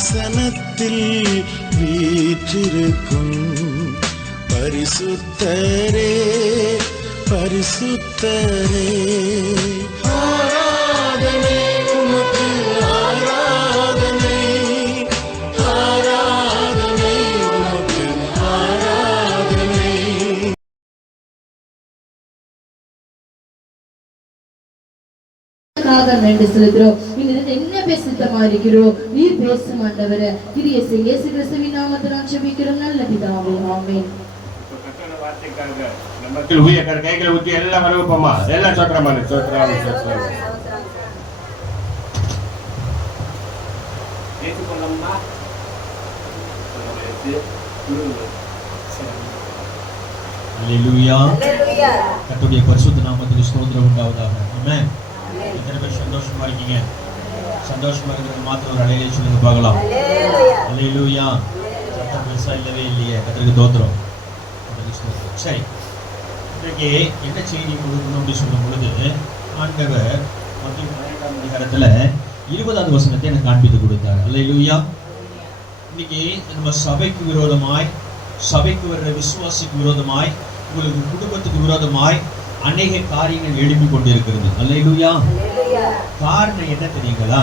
சிங்காசனத்தில் வீற்றிருக்கும் பரிசுத்தரே பரிசுத்தரே ஆராதனை உமக்கு ஆராதனை ஆராதனை உமக்கு ஆராதனை. நன்றி செலுத்துறோம். என்ன பேசுத்தமா இருக்கிறோம் நீர் பேசும் ஆண்டவரே. கிரியை செய்ய இயேசு கிறிஸ்துவின் நாமத்தினால் ஜெபிக்கிறோம் நல்ல பிதாவே ஆமென். நம்மத்தில் உயர்கிற கைகளை ஊற்றி எல்லாம் வரவுப்போமா எல்லாம் சொல்றமான சொல்றாங்க ஏற்றுக்கொள்ளம்மா அல்லேலூயா. கர்த்தருடைய பரிசுத்த நாமத்துக்கு ஸ்தோத்திரம் உண்டாவதாக. ஆமென். எத்தனை பேர் சந்தோஷமா இருக்கீங்க? சந்தோஷமா இருக்கிறது மாத்திரம் ஒரு அலையிலே சொல்லுங்க பார்க்கலாம். அல்லேலூயா. சத்தம் பெருசா இல்லவே இல்லையே. கர்த்தருக்கு ஸ்தோத்திரம். சரி, இன்றைக்கு என்ன செய்தி கொடுக்கணும் அப்படின்னு சொல்லும் பொழுது ஆண்டவர் மத்திய 12ஆம் அதிகாரத்துல 20வது வசனத்தை எனக்கு காண்பித்து கொடுத்தார். அல்லேலூயா. இன்னைக்கு நம்ம சபைக்கு விரோதமாய், சபைக்கு வர்ற விசுவாசிக்கு விரோதமாய், உங்களுக்கு குடும்பத்துக்கு விரோதமாய் அநேக காரியங்கள் எழுப்பி கொண்டிருக்கிறது. அல்லேலூயா. காரணம் என்ன தெரியுங்களா?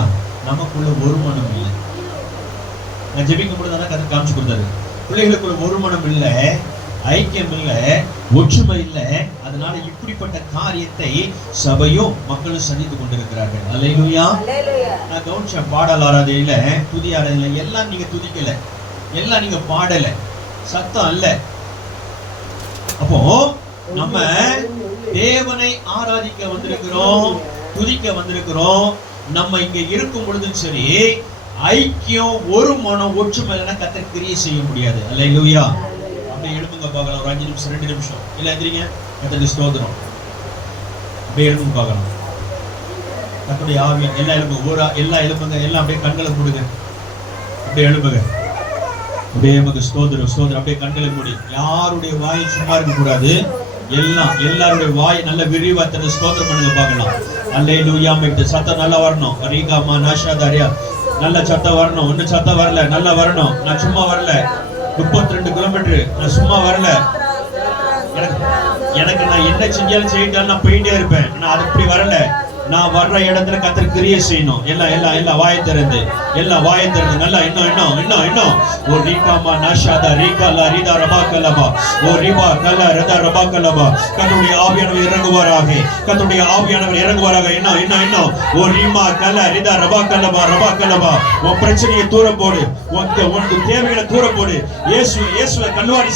நமக்குள்ள ஒரு மனம் இல்லை. நான் ஜெபிக்கும் பொழுது தான் கதை காமிச்சு கொடுத்தாரு. பிள்ளைகளுக்குள்ள ஒரு மனம் இல்லை, ஐக்கியம் இல்லை, ஒற்றுமை இல்லை. அதனால இப்படிப்பட்ட காரியத்தை சபையும் மக்களும் சந்தித்து கொண்டிருக்கிறார்கள். அல்லேலூயா. நான் கவனிச்சேன் பாடல் ஆராதனையில, துதி ஆராதனையில எல்லாம் நீங்க துதிக்கல, எல்லாம் நீங்க பாடல, சத்தம் அல்ல. அப்போ நம்ம தேவனை ஆராதிக்க வந்திருக்கிறோம், துதிக்க வந்திருக்கிறோம். நம்ம இங்க இருக்கும் பொழுதும் சரி, ஐக்கியம் ஒரு மனம் ஒற்றுமை இல்லைன்னா கர்த்தர் கிரியை செய்ய முடியாது. அல்லேலூயா. அப்படியே எழுப்புங்க பார்க்கலாம். ஒரு 5 நிமிஷம் 2 நிமிஷம் இல்ல எந்திரிங்க. கர்த்தருக்கு ஸ்தோத்திரம். அப்படியே எழுப்புங்க பார்க்கலாம். கர்த்தருடைய ஆவி எல்லாம் எழுப்புங்க. எல்லாம் எழுப்புங்க. எல்லாம் அப்படியே கண்களை மூடுங்க. அப்படியே எழுப்புங்க. அப்படியே நமக்கு ஸ்தோத்திரம் ஸ்தோத்திரம். அப்படியே கண்களை மூடி. யாருடைய வாய் சும்மா இருக்க கூடாது. எல்லாருடைய வாய் நல்ல விரிவா தந்து ஸ்தோத்திரம் பண்ணுங்க பார்க்கலாம். அல்லேலூயா. சத்தம் நல்லா வரணும். ரீகாமா நாஷாதாரியா நல்ல சத்தம் வரணும். ஒன்னும் சத்தம் வரல, நல்லா வரணும். நான் சும்மா வரல. 32 கிலோமீட்டர் நான் சும்மா வரல. எனக்கு நான் என்ன செஞ்சாலும் செய்யிட்டாலும் நான் போயிட்டே இருப்பேன். நான் அது அப்படி வரல. நான் வர்ற இடத்துல கர்த்தர் கிரியை செய்யணும். எல்லாம் வாயை திறந்து, எல்லாம் வாயை திறந்து நல்லா இன்னும் ஓ ரீகாமா நாஷாதா ரீகாலா ரீதா ரபாகலபா ஓ ரிபா கலா ரதா ரபாகலபா. கர்த்தருடைய ஆவியானவர் இறங்குவாராக. கர்த்தருடைய ஆவியானவர் இறங்குவாராக. இன்னும் ஓ ரீமா கலா ரீதா ரபாகலபா. உன் பிரச்சனையை தூர போடு, உனக்கு தேவைகளை தூர போடு. இயேசுவை கல்வாரி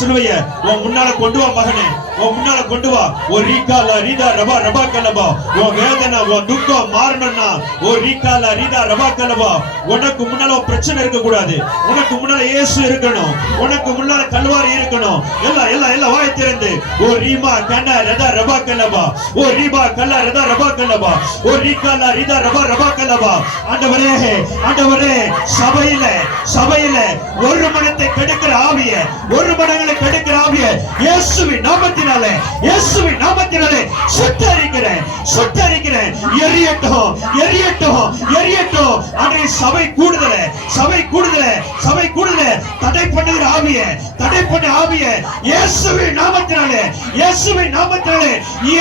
சிலுவைய உன் முன்னால கொண்டு வா மகனே, உன் முன்னால கொண்டு வா. ஓ ரீகாலா ரீதா ரபாகலபா. உன் வேதனை, உன் துக்கம் மாறணும்னா ஓ ரீகாலா ரீதா ரபாகலபா. உனக்கு முன்னால பிரச்சனை இருக்க கூடாது. உனக்கு முன்னால இயேசு இருக்கணும். உனக்கு முன்னால கல்வாரி இருக்கணும். எல்லாம் வாய் திறந்து ஓ ரீமா கண்ணா ரதா ரபாகலபா ஓ ரீபா கல்லா ரதா ரபாகலபா ஓ ரீகாலா ரீதா ரபாகலபா. ஆண்டவரே சபையில ஒரு மனத்தை கெடுக்கிற ஆவிய, ஒரு மனங்களை கெடுக்கிற ஆவிய இயேசுவின் நாமத்தினாலே சுட்டரிக்கிறேன். எரியட்டும். அன்றைய சபை கூடுதல தடை பண்ணுகிற ஆவிய, தடை பண்ண ஆவிய இயேசுவின் நாமத்தினாலே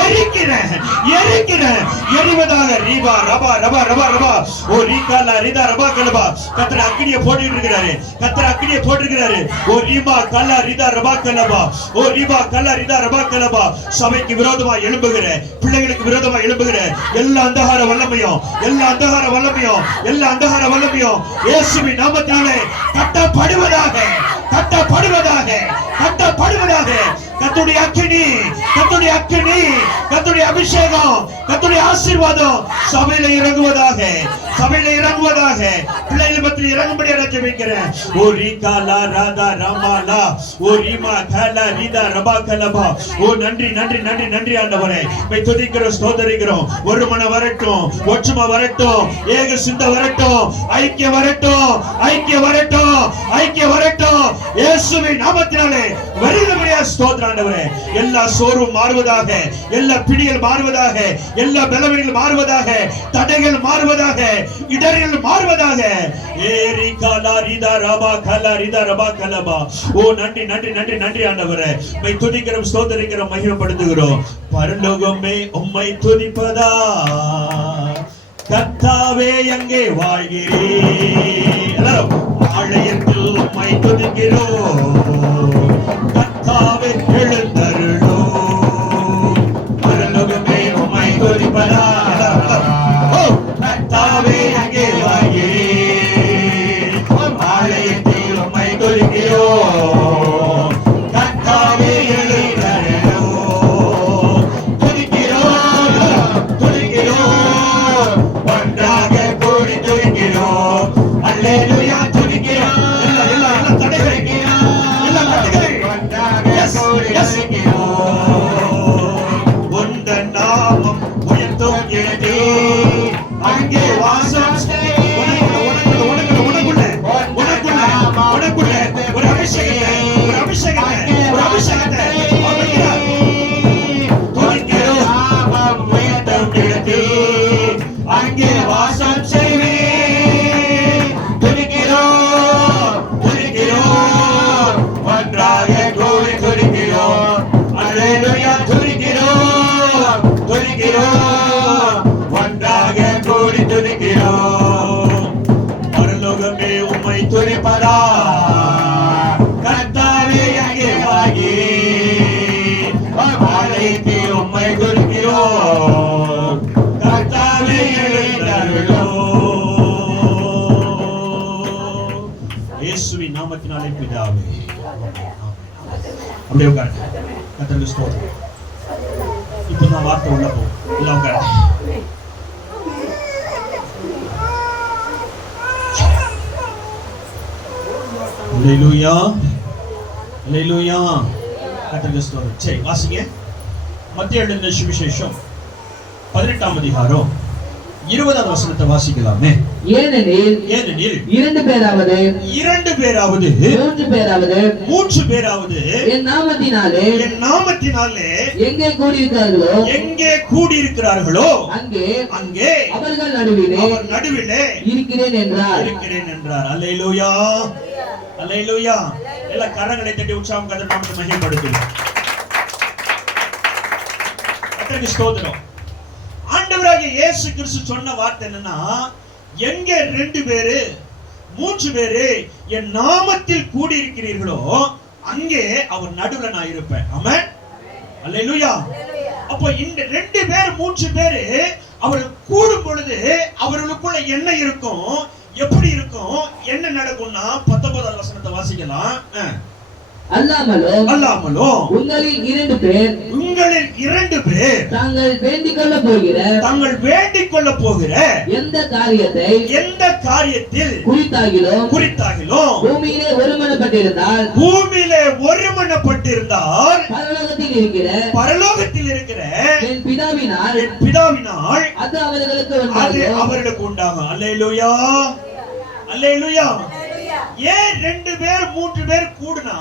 எரிக்கிறேன். எரிவதாக ரீபா ரபா ஓ ரீகாலா ரீதா ரபாகலபா. கர்த்தர் அக்கினியை போட்டிருக்கிறாரு. ஓ ரீபா கல்லா ரீதா ரபாகலபா ஓ ரீபா கல்லா ரீதா ரபாகலபா. சபைக்கு விரோதமா எழும்புகிற, பிள்ளைகளுக்கு விரோதமா எழும்புகிற எல்லா அந்தகார வல்லமையும் இயேசுவின் நாமத்தினாலே கட்டப்படுவதாக. கர்த்தருடைய அக்கினி, கர்த்தருடைய அபிஷேகம், கர்த்தருடைய ஆசீர்வாதம் சபையில இறங்குவதாக. பிள்ளைகள் மத்தியில் இறங்கும்படி ஜெபிக்கிறேன். ஓ ரீகாலா ராதா ரமாலா ஓ ரீமா கலா ரீதா ரபாகலபா. ஓ நன்றி ஆண்டவரே. மை துதிக்கிறோம், ஸ்தோத்திரிக்கிறோம். ஒரு மனம் வரட்டும், ஒற்றுமை வரட்டும், ஏக சிந்த வரட்டும், ஐக்கியம் வரட்டும். இயேசுவின் நாமத்தினாலே வருகிறபடியா ஸ்தோத்திரம் ஆண்டவரே. எல்லா சோர்வும் மாறுவதாக, எல்லா பிடிகள் மாறுவதாக, எல்லா பலவீனங்கள் மாறுவதாக, தடைகள் மாறுவதாக, இடர்கள் மாறுவதாக. ஏரி கலாரிதா ரபா கலாரிதா ரபா கலபா. ஓ நன்றி நன்றி நன்றி நன்றி ஆண்டவரே. உம்மை துதிக்கிறோம், ஸ்தோத்திரிக்கிறோம், மகிமைப்படுத்துகிறோம். பரலோகமே உம்மை துதிப்பதா, கர்த்தாவே எங்கே வாழ்கிறீர்? எல்லாரும் ஆலயத்தில் உம்மை துதிக்கிறோம், கர்த்தாவே எழுந்தருளோ. பரலோகமே உம்மை துதிப்பதா, ஓ கர்த்தாவே எங்கே வாழ்கிறீர்? ஆலயத்தில் உம்மை துதிக்கிறோம், கர்த்தாவே எழுந்தருளோ. துதிக்கிறோம் துதிக்கிறோம், ஒன்றாக கூடி துதிக்கிறோம். அல்லேலூயா துதிக்கிறோம். எல்லாம் தடைகள், எல்லாம் தடைகள். Yes, yes. உந்தன் நாமம் உயர்த்தும் இடத்தே, அங்கே வாசம் செய். உனக்குள்ள ஒரு அபிஷேகத்தை, ஒரு அபிஷேகத்தை, ஒரு அபிஷேகத்தை அமைக்கிறார். துதிக்கிறோம், நாமம் உயர்த்தும் இடத்தே, அங்கே வாசம் செய்வேன். துதிக்கிறோம் துதிக்கிறோம், ஒன்றாக கூடி துதிக்கிறோம். அல்லேலூயா துதிக்கிறோம் துதிக்கிறோம், ஒன்றாக கூடி துதிக்கிறோம். பரலோகமே உம்மை துதிப்பதா, கர்த்தாவே எங்கே வாழ்கிறீர்? ஆலயத்தில் உம்மை துதிக்கிறோம், கர்த்தாவே எழுந்தருளோ. இயேசுவின் நாமத்தினாலே பிதாவே. அப்படியே உட்காருங்க. கர்த்தருக்கு ஸ்தோத்திரம். இப்பதான் வார்த்தை உள்ள போகும். எல்லாம் உட்காருங்க. அல்லேலூயா அல்லேலூயா. கர்த்தருக்கு ஸ்தோத்திரம். சரி வாசிங்க. மத்தேயு எழுதின சுவிசேஷம் 18ஆம் அதிகாரம் 20ஆம் வசனத்தை வாசிக்கலாமே. ஏனெனில் இரண்டு பேராவது மூன்று பேராவது என் நாமத்தினாலே எங்கே கூடியிருக்கிறார்களோ அங்கே அவர்கள் நடுவிலே இருக்கிறேன் என்றார். அல்லேலூயா அல்லேலூயா. எல்லா கரங்களை தட்டி உற்சாகம் கர்த்தர் நாமத்தை மகிமைப்படுத்துங்கள். கர்த்தருக்கு ஸ்தோத்திரம். ஆண்டவராகிய இயேசு கிறிஸ்து சொன்ன வார்த்தை என்னன்னா, எங்க 2 பேரு 3 பேரு என் நாமத்தில் கூடியிருக்கிறீர்களோ அங்கே அவர் நடுவுல நான் இருப்பேன். ஆமென் அல்லேலூயா. அப்போ இந்த 2 பேர் 3 பேரு அவர்கள் கூடும் பொழுது அவர்களுக்குள்ள என்ன இருக்கும், எப்படி இருக்கும், என்ன நடக்கும்னா 19ஆம் வசனத்தை வாசிக்கலாம். அல்லாமலோ உங்களில் 2 பேர் தாங்கள் வேண்டிக் கொள்ள போகிற எந்த காரியத்தில் குறித்தாகிலும் பூமியிலே ஒருமனப்பட்டிருந்தால் பரலோகத்தில் இருக்கிற என் பிதாவினால் அது அவர்களுக்கு உண்டாகும். அல்லேலூயா அல்லேலூயா. ஏன் 2 பேர் 3 பேர் கூடுனா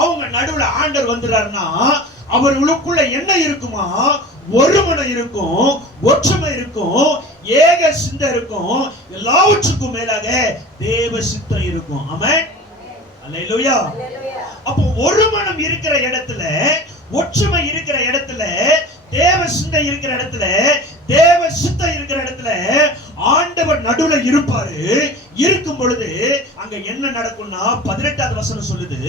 அவங்க நடுவுல ஆண்டவர் வந்துறாருன்னா அவர்களுக்குள்ள என்ன இருக்குமா, ஒருமனம் இருக்கும், ஒற்றுமை இருக்கும், ஏக சிந்தை இருக்கும், எல்லாவற்றுக்கும் மேலாக தேவ சித்தம் இருக்கும். ஆமென் அல்லேலூயா. அப்போ ஒருமனம் இருக்கிற இடத்துல, ஒற்றுமை இருக்கிற இடத்துல, தேவ சிந்தை இருக்கிற இடத்துல, தேவ சித்தம் இருக்கிற இடத்துல ஆண்டவர் நடுவுல இருப்பாரு. இருக்கும் பொழுது அங்க என்ன நடக்கும்னா 18ஆவது வசனம் சொல்லுது,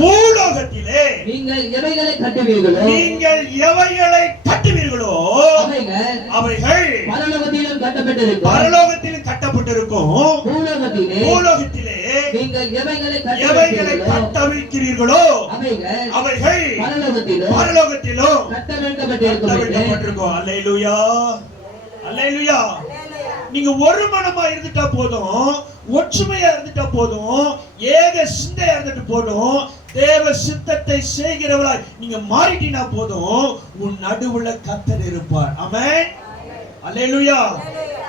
பூலோகத்திலே நீங்கள் எவைகளை கட்டுவீர்களோ அவைகள் பரலோகத்திலும் கட்டப்பட்டிருக்கும். பூலோகத்திலே நீங்கள் எவைகளை கட்டவிழ்க்கிறீர்களோ அவைகள் பரலோகத்திலும் கட்டப்பட்டிருக்கும். அல்லேலூயா அல்லேலூயா. நீங்க ஒரு மனமா இருந்துட்டா போதும், ஒற்றுமையா இருந்துட்டா போதும், ஏக சிந்தையா இருந்துட்டு போதும், தேவ சித்தத்தை செய்கிறவராய் நீங்க மாறிட்டீனா போதும், உன் நடுவுல கர்த்தர் இருப்பார். ஆமென் அல்லேலூயா.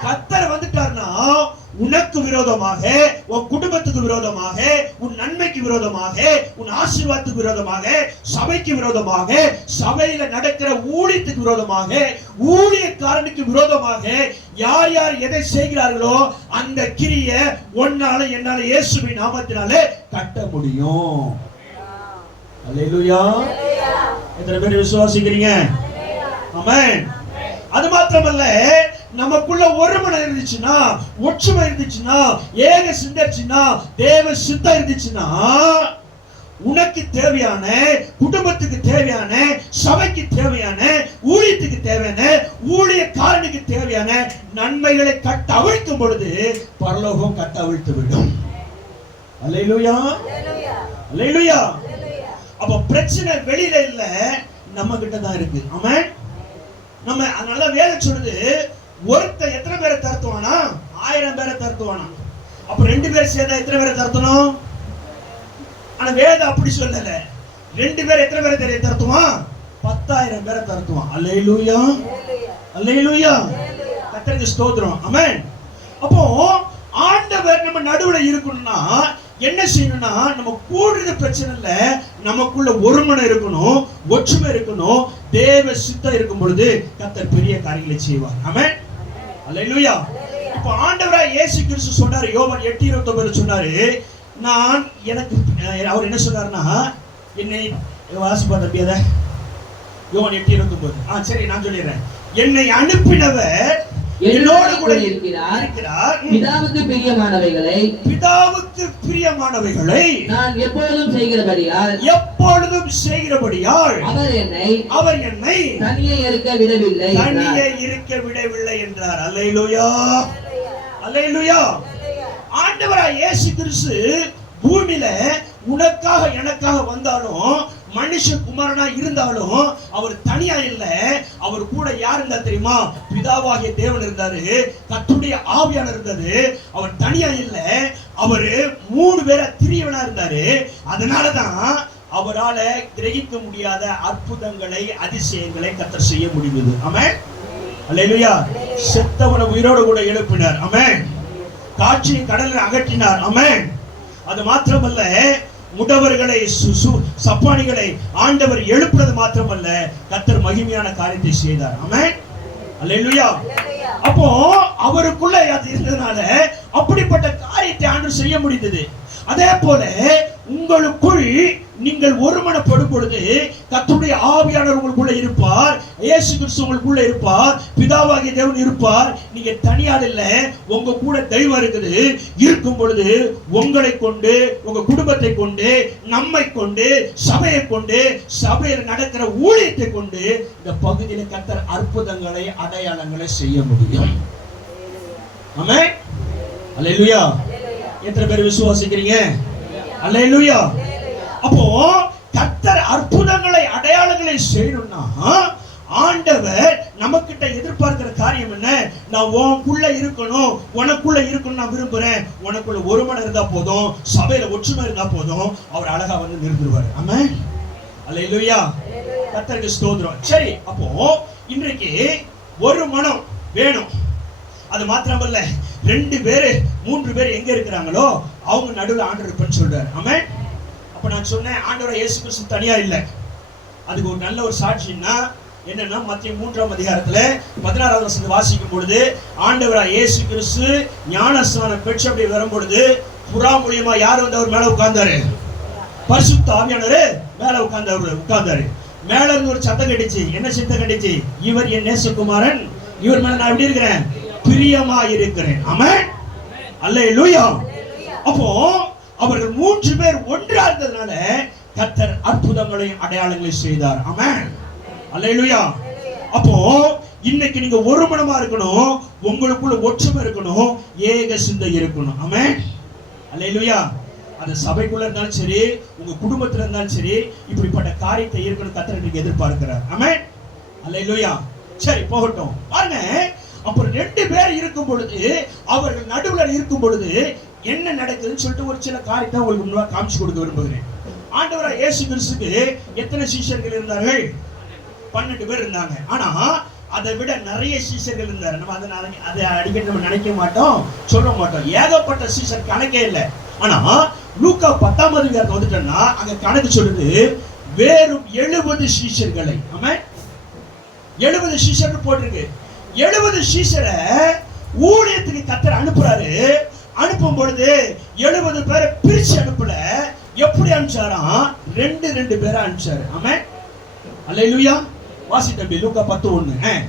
கர்த்தர் வந்துட்டார்னா உனக்கு விரோதமாக, உன் குடும்பத்துக்கு விரோதமாக, உன் நன்மைக்கு விரோதமாக, உன் ஆசீர்வாதத்துக்கு விரோதமாக, சபைக்கு விரோதமாக, சபையில நடக்கிற ஊழியத்துக்கு விரோதமாக, ஊழியக்காரனுக்கு விரோதமாக யார் யார் எதை செய்கிறார்களோ அந்த கிரியை ஒன்னால என்னால இயேசுவின் நாமத்தினாலே கட்ட முடியும். அல்லேலூயா. எத்தனை பேர் விசுவாசிக்கிறீங்க? ஆமென். அது மாத்திரமல்ல, நமக்குள்ள ஒரு மனம் இருந்துச்சுன்னா, ஒற்றுமை இருந்துச்சுன்னா, ஏக சிந்தச்சுன்னா, தேவ சித்தம் இருந்துச்சுன்னா, உனக்கு தேவையான, குடும்பத்துக்கு தேவையான, சபைக்கு தேவையான, ஊழியத்துக்கு தேவையான, ஊழியக்காரனுக்கு தேவையான நன்மைகளை கட்ட அவிழ்க்கும் பொழுது பரலோகம் கட்ட அவிழ்த்து விடும். அல்லேலூயா, அல்லேலூயா. அப்ப பிரச்சனை வெளியில இல்ல, நம்ம கிட்ட தான் இருக்கு. ஆமென். நம்ம அதனாலதான் வேதம் சொல்லுது, ஒருத்தன் எத்தனை பேரை தருத்துவானா? 1000 பேரை தருத்துவானா. அப்ப 2 பேர் சேர்ந்தா எத்தனை பேரை தருத்தணும்? ஆனா வேதம் அப்படி சொல்லல. 2 பேர் எத்தனை பேரை தெரிய தருத்துவான்? 10,000 பேரை தருத்துவான். அல்லேலூயா, அல்லேலூயா. கர்த்தருக்கு ஸ்தோத்திரம். ஆமென். அப்போ ஆண்டவர் நம்ம நடுவுல இருக்கணும்னா என்ன செய்யணும்னா, நம்ம கூடுறது பிரச்சனை இல்ல, நமக்குள்ள ஒருமனம் இருக்கணும், ஒற்றுமை இருக்கணும், தேவ சித்தம் இருக்கும் பொழுது கர்த்தர் பெரிய காரியங்களை செய்வார். ஆமென். அல்லேலூயா. இப்போ ஆண்டவராய் இயேசு கிறிஸ்து சொன்னாரு, யோவான் 8:29 சொன்னாரு, நான் எனக்கு, அவர் என்ன சொன்னாருன்னா, என்னை வாசிப்பா தம்பி அத யோவான் 8:29. சரி, நான் சொல்லிடுறேன். என்னை அனுப்பினவர் என்னோடு கூட இருக்கிறார். பிதாவுக்கு பிரியமானவைகளை நான் எப்பொழுதும் செய்கிறபடியால் அவர் என்னை தனியே இருக்க விடவில்லை என்றார். அல்லேலூயா, அல்லேலூயா. ஆண்டவராய் இயேசு கிறிஸ்து பூமியில உனக்காக எனக்காக வந்தாலும், மனுஷகுமாரனா இருந்தாலும் அவர் தனியா இல்ல. அவர் கூட யார் இருந்தா தெரியுமா? பிதாவாகிய தேவன் இருந்தாரு, கர்த்தருடைய ஆவியானவர் இருந்தாரு. அவர் தனியா இல்ல, அவரு 3 பேரை திரியவனா இருந்தாரு. அதனாலதான் அவரால கிரகிக்க முடியாத அற்புதங்களை, அதிசயங்களை கர்த்தர் செய்ய முடிந்தது. ஆமென். அல்லேலூயா. செத்தவனை உயிரோடு கூட எழுப்பினார். ஆமென். காட்சியை கடலில் அகற்றினார். ஆமென். அது மாத்திரமல்ல, முடவர்களை, சப்பானிகளை ஆண்டவர் எழுப்புறது மாத்திரமல்ல, கர்த்தர் மகிமையான காரியத்தை செய்தார். ஆமென். அல்லேலூயா. அப்போ அவருக்குள்ள அது இருந்ததுனால அப்படிப்பட்ட காரியத்தை ஆண்டவர் செய்ய முடிந்தது. அதே போல உங்களுக்குள் நீங்கள் ஒருமனப்படும் பொழுது கர்த்தருடைய ஆவியானவர் உங்களுக்குள்ள இருப்பார், இயேசு கிறிஸ்து உங்களுக்குள்ள இருப்பார், பிதாவாகிய தேவன் இருப்பார். நீங்க தனியார் இல்ல, உங்க கூட தெய்வம் இருக்குது. இருக்கும் பொழுது உங்களை கொண்டு, உங்க குடும்பத்தை கொண்டு, நம்மை கொண்டு, சபையை கொண்டு, சபையில் நடக்கிற ஊழியத்தை கொண்டு இந்த பகுதியில் கர்த்தர் அற்புதங்களை, அடையாளங்களை செய்ய முடியும். ஆமென். அல்லேலூயா. எத்தனை பேர் விசுவாசிக்கிறீங்க? அல்லேலூயா. அப்போ கர்த்தர் அற்புதங்களை, அடையாளங்களை செய்யணும்னா ஆண்டவர் நமக்கிட்ட எதிர்பார்க்கிற காரியம் என்ன? நான் உனக்குள்ள இருக்கணும், உனக்குள்ள இருக்கணும் நான் விரும்புறேன். உனக்குள்ள ஒருமனம் இருந்தா போதும், சபையில ஒற்றுமை இருந்தா போதும், அவர் அழகா வந்து நிறுத்துவார். ஆமென். அல்லேலூயா. கர்த்தருக்கு ஸ்தோத்திரம். சரி, அப்போ இன்றைக்கு ஒரு மனம் வேணும். அது மாத்திரமல்ல, 2 பேரு 3 பேர் எங்க இருக்கிறாங்களோ அவங்க நடுவில் ஆண்டவர் இருப்பேன்னு சொல்றாரு. ஆமென். அப்ப நான் சொன்னேன், ஆண்டவர் இயேசு கிறிஸ்து தனியா இல்ல. அதுக்கு ஒரு நல்ல ஒரு சாட்சின்னா என்னன்னா, மத்திய 3ஆம் அதிகாரத்துல 16வது வசனத்தை வாசிக்கும் பொழுது, ஆண்டவராய் இயேசு கிறிஸ்து ஞானஸ்நானம் பெற்று அப்படி வரும் பொழுது புறா மூலியமா யார் வந்து அவர் மேல உட்கார்ந்தாரு? பரிசுத்த ஆவியானவர் மேல உட்கார்ந்தாரு. மேல இருந்து ஒரு சத்தம் கேட்டுச்சு. என்ன சத்தம் கேட்டுச்சு? இவர் என் நேசகுமாரன், இவர் மேல நான் எப்படி இருக்கிறேன்? பிரியமா இருக்கிறேன். ஆமென். அல்லேலூயா. அப்போ அவர்கள் 3 பேர் ஒன்றா இருந்ததனால கர்த்தர் அற்புதங்களையும் அடையாளங்களையும் செய்தார். ஆமென். அல்லேலூயா. அப்போ இன்னைக்கு நீங்க ஒருமனமா இருக்கணும், உங்களுக்குள்ள ஒற்றுமை இருக்கணும், ஏக சிந்தை இருக்கணும். ஆமென். அல்லேலூயா. அது சபைக்குள்ள இருந்தாலும் சரி, உங்க குடும்பத்துல இருந்தாலும் சரி, இப்படிப்பட்ட காரியத்தை இருக்கணும் கர்த்தர் இன்னைக்கு எதிர்பார்க்கிறார். ஆமென். அல்லேலூயா. சரி, போகட்டும். பாருங்க, அப்புறம் 2 பேர் இருக்கும் பொழுது, அவர்கள் நடுவில் இருக்கும் பொழுது என்ன நடக்குதுன்னு சொல்லிட்டு ஒரு சில காரியத்தை உங்களுக்கு முன்னாடி காமிச்சு கொடுக்க விரும்புகிறேன். ஆண்டவராய் இயேசு கிறிஸ்துக்கு எத்தனை சீஷர்கள் இருந்தார்கள்? 12 பேர் இருந்தாங்க. ஆனா அதை விட நிறைய சீஷர்கள் இருந்தார். நம்ம அதை அடிக்கடி நம்ம நினைக்க மாட்டோம், சொல்ல மாட்டோம். ஏகப்பட்ட சீஷர் கணக்கே இல்லை. ஆனா லூக்கா 10ஆம் அதிகாரத்தை வந்துட்டோம்னா அங்க கணக்கு சொல்லுது வேறும் 70 சீஷர்களை. ஆமென். 70 சீஷர்னு போட்டிருக்கு. 70 சீஷரை ஊழியத்துக்கு கர்த்தர் அனுப்புறாரு. அனுப்பும் பொழுது 70 பேரை பிரிச்சு அனுப்பல. எப்படி அனுப்பிச்சாராம்? 2 பேரை அனுப்பிச்சாரு. ஆமென். அல்லேலூயா. வாசி தம்பி லூக்கா 10:1.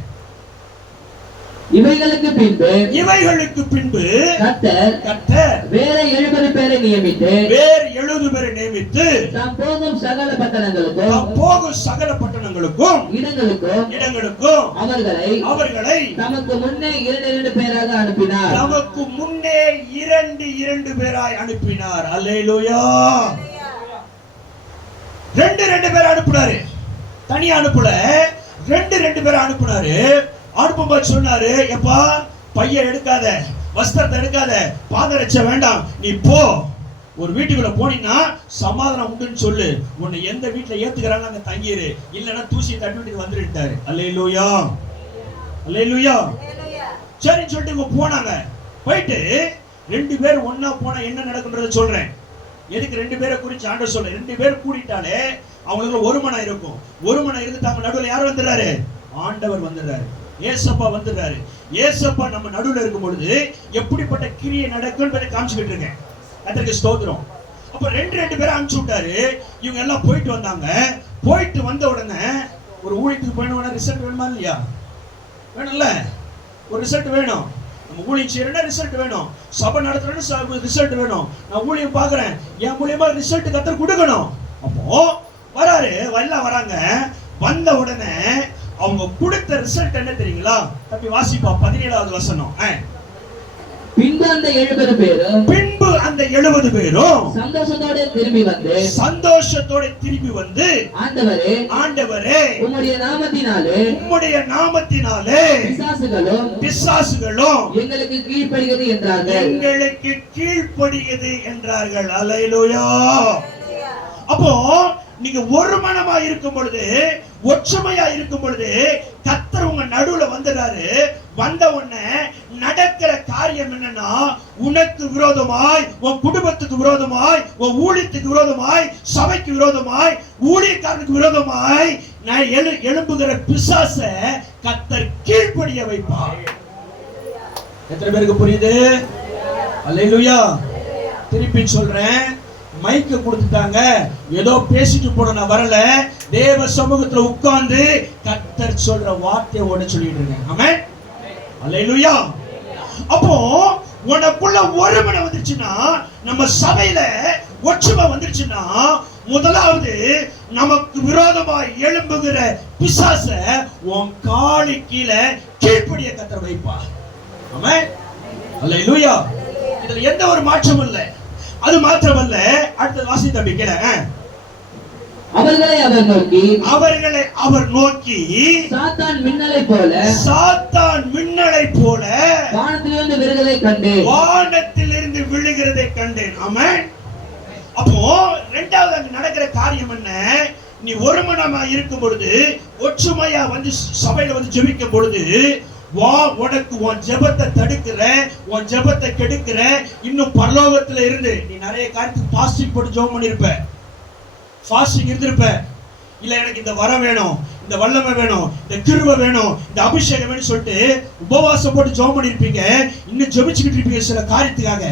இவைகளுக்கு பின்பு கர்த்தர் வேற 70 பேரை நியமித்து தாம் போகும் சகல பட்டணங்களுக்கும் இடங்களுக்கும் அவர்களை தமக்கு முன்னே 2 பேராக அனுப்பினார். நமக்கு முன்னே 2 பேராய் அனுப்பினார். அல்லேலூயா. 2 பேரை அனுப்புனாரு. தனியா அனுப்பல, 2 பேரை அனுப்புனாரு. அனுப்பும்போது சொன்னாரு, எப்பா பையன் எடுக்காத, வஸ்திரத்தை எடுக்காத, பாதரட்சை வேண்டாம், நீ போ. ஒரு வீட்டுக்குள்ள போனீங்கன்னா சமாதானம் உண்டுன்னு சொல்லு. உன்னை எந்த வீட்டுல ஏத்துக்கிறாங்க அங்க தங்கிரு, இல்லைன்னா தூசி தட்டி விட்டு வந்துட்டாரு. அல்லேலூயா, அல்லேலூயா. சரின்னு சொல்லிட்டு இவங்க போனாங்க. போயிட்டு 2 பேர் ஒன்னா போனா என்ன நடக்கும்ன்றத சொல்றேன். எதுக்கு 2 பேரை குறிச்சு ஆண்டவர் சொல்ல? 2 பேர் கூடிட்டாலே அவங்களுக்கு ஒரு மனம் இருக்கும். ஒரு மனம் இருந்துட்டாங்க. நடுவில் யார் வந்துடுறாரு? ஆண்டவர் வந்துடுறாரு. ஏசப்பா வந்துடுறாரு. ஏசப்பா நம்ம நடுவில் இருக்கும் பொழுது எப்படிப்பட்ட கிரியை நடக்கும் காமிச்சுக்கிட்டு இருக்கேன். கர்த்தருக்கு ஸ்தோத்திரம். அப்ப 2 பேரை அனுப்பிச்சு விட்டாரு. இவங்க எல்லாம் போயிட்டு வந்தாங்க. போயிட்டு வந்த உடனே ஒரு ஊழியத்துக்கு போயின ரிசல்ட் வேணுமா இல்லையா? வேணும்ல, ஒரு ரிசல்ட் வேணும். நம்ம ஊழியம் செய்யறோம்னா ரிசல்ட் வேணும். சபை நடத்துறோம்னா ரிசல்ட் வேணும். நான் ஊழியம் பாக்குறேன், என் மூலியமா ரிசல்ட் கர்த்தர் கொடுக்கணும். அப்போ வராரு, வராங்க. வந்த உடனே அவங்க கொடுத்த ரிசல்ட் என்ன தெரியுங்களா? தம்பி வாசிப்பா 17வது வசனம். பின்பு அந்த 70 பேரும் சந்தோஷத்தோட திரும்பி வந்து ஆண்டவரே உம்முடைய நாமத்தினாலே பிசாசுகளும் எங்களுக்கு கீழ்ப்படிகிறது என்றார்கள். அல்லேலூயா. அப்போ நீங்க ஒரு மனமா இருக்கும் பொழுது, ஒற்றுமையா இருக்கும் பொழுது கர்த்தர் உங்க நடுவுல வந்துறாரு. வந்த உடனே நடக்கிற காரியம் என்னன்னா, உனக்கு விரோதமாய், உன் குடும்பத்துக்கு விரோதமாய், உன் ஊழியத்துக்கு விரோதமாய், சபைக்கு விரோதமாய், ஊழியக்காரனுக்கு விரோதமாய் நான் எழும்புகிற பிசாசை கர்த்தர் கீழ்ப்படிய வைப்பார். எத்தனை பேருக்கு புரியுது? அல்லேலூயா. திருப்பி சொல்றேன், மைக்க கொடுத்துட்டாங்க, ஏதோ பேசிட்டு போன நான் வரல. தேவ சமூகத்துல உட்கார்ந்து கர்த்தர் சொல்ற வார்த்தையை ஓட சொல்லிட்டு இருக்கேன். ஆமென். அல்லேலூயா. அப்போ உனக்குள்ள ஒருமனை வந்துருச்சுன்னா, நம்ம சபையில ஒற்றுமை வந்துருச்சுன்னா, முதலாவது நமக்கு விரோதமாய் எழும்புகிற பிசாசை உன் காலு கீழே கீழ்ப்படிய கர்த்தர் வைப்பார். ஆமென். அல்லேலூயா. இதுல எந்த ஒரு மாற்றமும் இல்லை. அது மாத்திரமல்ல, அடுத்த வாசி தம்பி கேள. அவர்களை அவர் நோக்கி சாத்தான் மின்னலை போல வானத்திலிருந்து விழுகிறதை கண்டேன். ஆமென். அப்போ இரண்டாவது அங்க நடக்கிற காரியம் என்ன? நீ ஒரு மனமா இருக்கும் பொழுது, ஒற்றுமையா வந்து சபையில வந்து ஜெபிக்கும் பொழுது, உனக்கு உன் ஜெபத்தை தடுக்கிற, உன் ஜெபத்தை கெடுக்கிற, இன்னும் பரலோகத்துல இருந்து நீ நிறைய காரியத்துக்கு ஃபாஸ்டிங் போட்டு ஜெபம் பண்ணிருப்ப, ஃபாஸ்டிங் இருந்திருப்ப. இல்ல எனக்கு இந்த வரம் வேணும், இந்த வல்லமை வேணும், இந்த கிருபை வேணும், இந்த அபிஷேகம் வேணும் சொல்லிட்டு உபவாசம் போட்டு ஜெபம் பண்ணிருப்பீங்க. இன்னும் ஜெபிச்சுக்கிட்டு இருப்பீங்க சில காரியத்துக்காக.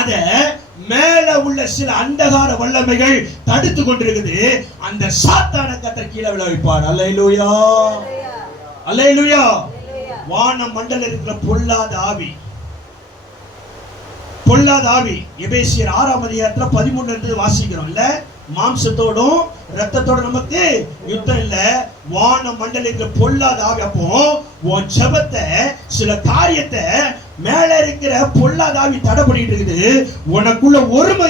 அத மேல உள்ள சில அந்தகார வல்லமைகள் தடுத்து கொண்டிருக்குது. அந்த சாத்தான கர்த்தர் கீழே விழ வைப்பார். அல்லேலூயா, அல்லேலூயா. வான மண்டல இருக்கிற பொல்லாத ஆவி, எபேசியர் 6ஆம் அதிகாரத்துல 13 இருந்து வாசிக்கிறோம் இல்ல? மாம்சத்தோடும் ரத்தத்தோட நமக்கு யுத்தம் இல்ல, வான மண்டல இருக்கிற பொல்லாத ஆவி. அப்போ உன் ஜெபத்தை, சில காரியத்தை மேல இருக்கிற பொல்லாத ஆவி தடை பண்ணிட்டு இருக்குது. உனக்குள்ள ஒற்றுமை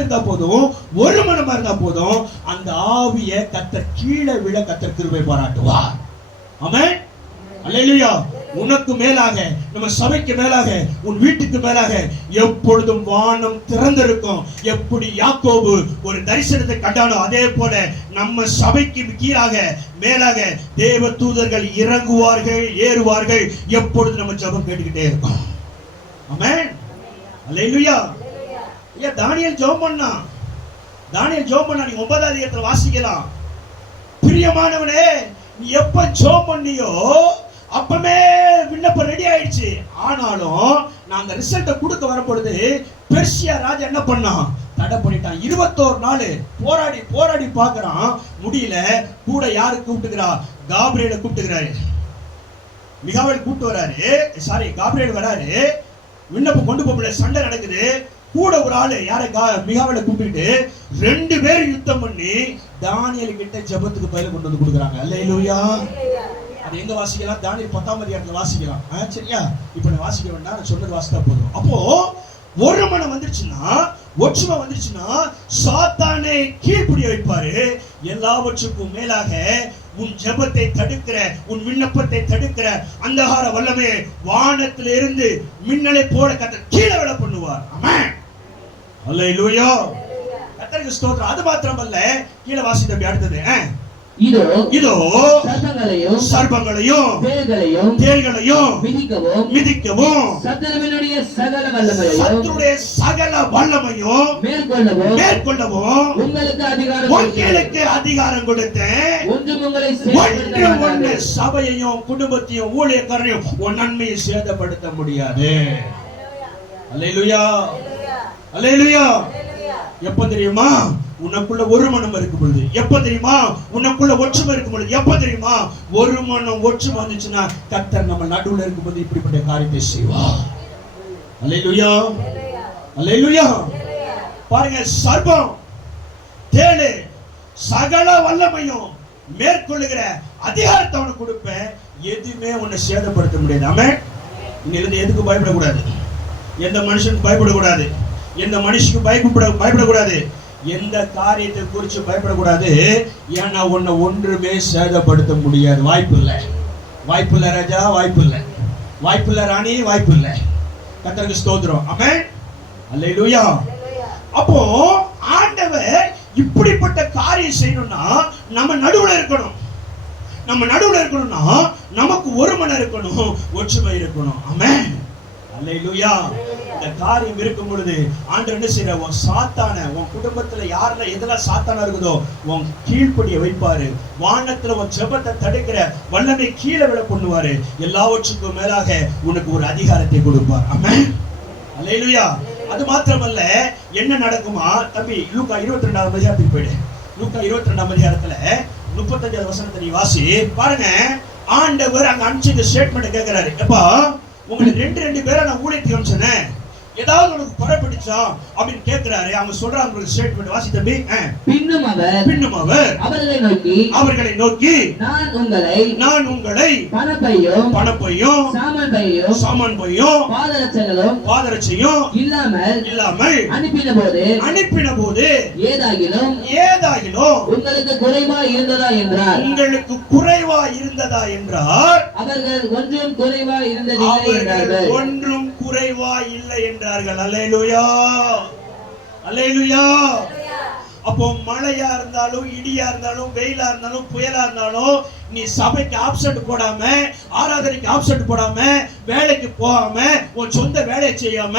இருந்தா போதும், ஒரு மனமா இருந்தா போதும், அந்த ஆவியை கர்த்தர் கீழே விழ கர்த்தர் கிருபை பாராட்டுவார். ஆமென். அல்லேலூயா. உனக்கு மேலாக, நம்ம சபைக்கு மேலாக, உன் வீட்டுக்கு மேலாக எப்பொழுதும் வானம் திறந்திருக்கும். எப்படி யாக்கோபு ஒரு தரிசனத்தை கண்டானோ அதே போல நம்ம சபைக்கு கீழாக மேலாக தேவ தூதர்கள் இறங்குவார்கள், ஏறுவார்கள். எப்பொழுது நம்ம ஜெபம் கேட்டுக்கிட்டே இருக்கோம். ஆமென். அல்லேலூயா. ஐயா தானியேல் ஜெபம் பண்ணா, நீ 9ஆம் அதிகாரத்துல வாசிக்கலாம். பிரியமானவனே, நீ எப்ப ஜெபம் பண்ணியோ அப்பமே விண்ணப்பம் ரெடி ஆயிடுச்சு. ஆனாலும் நான் அந்த ரிசல்ட்டை கொடுக்க வரப்பொழுது பெர்சியா ராஜா என்ன பண்ணான்? தடை பண்ணிட்டான். 21 நாள் போராடி பார்க்கறான், முடியல. கூட யாரு கூப்பிட்டுக்கிறா? காபிரியேலை கூப்பிட்டுக்கிறாரு. மிகாவேல் கூப்பிட்டு வராரு, காபிரியேல் வராரு. விண்ணப்பம் கொண்டு போகல, சண்டை நடக்குது. கூட ஒரு ஆளு மிகாவேலை கூப்பிட்டு 2 பேர் யுத்தம் பண்ணி தானியேல் கிட்ட ஜெபத்துக்கு பயில கொண்டு வந்து கொடுக்குறாங்க. அல்லேலூயா. அது எங்க வாசிக்கலாம்? தானியேல் 10ஆம் அதிகாரத்துல வாசிக்கலாம். சரியா? இப்ப நான் வாசிக்க வேண்டாம், நான் சொன்னது வாசித்தா போதும். அப்போ ஒரு மனம் வந்துருச்சுன்னா, ஒற்றுமை வந்துருச்சுன்னா சாத்தானை கீழ்ப்படிய வைப்பாரு. எல்லாவற்றுக்கும் மேலாக உன் ஜெபத்தை தடுக்கிற, உன் விண்ணப்பத்தை தடுக்கிற அந்தகார வல்லமே வானத்திலிருந்து மின்னலை போல கர்த்தர் கீழே விழ பண்ணுவார். ஆமென். அல்லேலூயா. கர்த்தருக்கு ஸ்தோத்திரம். அது மாத்திரமல்ல, கீழே வாசித்த அடுத்தது, இதோ சர்ப்பங்களையும் தேள்களையும் மிதிக்கவும் சத்துருடைய சகல வல்லமையும் மேற்கொள்ளவும் உங்களுக்கு அதிகாரம் கொடுத்தேன். ஒன்று சபையையும் குடும்பத்தையும் ஊழியக்காரரையும் உன் நன்மையை சேதப்படுத்த முடியாது. அல்லேலூயா. அல்லேலூயா. எப்ப தெரியுமா? உனக்குள்ள ஒரு மனம் இருக்கும் பொழுது. எப்ப தெரியுமா? உனக்குள்ள ஒற்றுமை இருக்கும் பொழுது. எப்ப தெரியுமா? ஒரு மனம் ஒற்றுமை வந்துச்சுன்னா கர்த்தர் நம்ம நடுவுல இருக்கும்போது இப்படிப்பட்ட காரியத்தை செய்வார். அல்லேலூயா. அல்லேலூயா. பாருங்க, சர்ப்பம் தேளு சகல வல்லமையும் மேற்கொள்ளுகிற அதிகாரத்தை அவனுக்கு கொடுப்பேன். எதுவுமே உன்னை சேதப்படுத்த முடியாது. ஆமென். இன்னிலிருந்து எதுக்கு பயப்படக்கூடாது, எந்த மனுஷனுக்கு பயப்படக்கூடாது, எந்த மனுஷனுக்கு பயப்படக்கூடாது, எந்த காரியத்தை குறித்து பயப்படக்கூடாது. ஏன்னா உன்னை ஒன்றுமே சேதப்படுத்த முடியாது. வாய்ப்பு இல்லை ராஜா, வாய்ப்பு இல்லை ராணி, வாய்ப்பு இல்லை. கர்த்தருக்கு ஸ்தோத்திரம். ஆமென். அல்லேலூயா. அப்போ ஆண்டவர் இப்படிப்பட்ட காரியம் செய்யணும்னா நம்ம நடுவுல இருக்கணும். நமக்கு ஒரு மனம் இருக்கணும், ஒற்றுமை இருக்கணும். ஆமென். அல்லேலூயா. இந்த காரியம் இருக்கும் பொழுது ஆண்டவர் என்ன செய்யற? உன் சாத்தான, உன் குடும்பத்துல யாருல எதெல்லாம் சாத்தானா இருக்குதோ உன் கீழ்ப்படிய வைப்பாரு. வானத்துல உன் ஜெபத்தை தடுக்கிற வல்லமை கீழே விழ பண்ணுவாரு. எல்லாவற்றுக்கும் மேலாக உனக்கு ஒரு அதிகாரத்தை கொடுப்பார். ஆமென். அல்லேலூயா. அது மாத்திரமல்ல, என்ன நடக்குமா தம்பி? லூக்கா 22ஆம் அதிகாரத்துக்கு போயிடு. லூக்கா 22ஆம் அதிகாரத்துல 35வது வசனத்தை நீ வாசி பாருங்க. ஆண்டவர் அங்க அனுப்பிச்ச ஸ்டேட்மெண்ட் கேட்கிறாரு. எப்பா, உங்களுக்கு 2 பேரை நான் ஊழியத்துக்கு அனுப்பிச்சேன், ஏதாவது உனக்கு புறப்பட்டுச்சா அப்படின்னு கேட்கிறாரு. அவங்க சொல்றாங்க ஸ்டேட்மெண்ட் வாசி தம்பி. பின்னும் அவர் அவர்களை நோக்கி நான் உங்களை பணப்பையும் சாமான் பையும் பாதரட்சையும் இல்லாமல் அனுப்பின போது ஏதாகிலும் உங்களுக்கு குறைவா இருந்ததா என்றார். அவர்கள் ஒன்றும் குறைவா இல்லை என்றார்கள். அல்லேலூயா. அல்லேலூயா. அப்போ மழையா இருந்தாலும், இடியா இருந்தாலும், வெயிலா இருந்தாலும், புயலா இருந்தாலும், நீ சபைக்கு ஆப்சென்ட் போடாம, ஆராதனைக்கு ஆப்சென்ட் போடாம, வேலைக்கு போகாம, உன் சொந்த வேலையை செய்யாம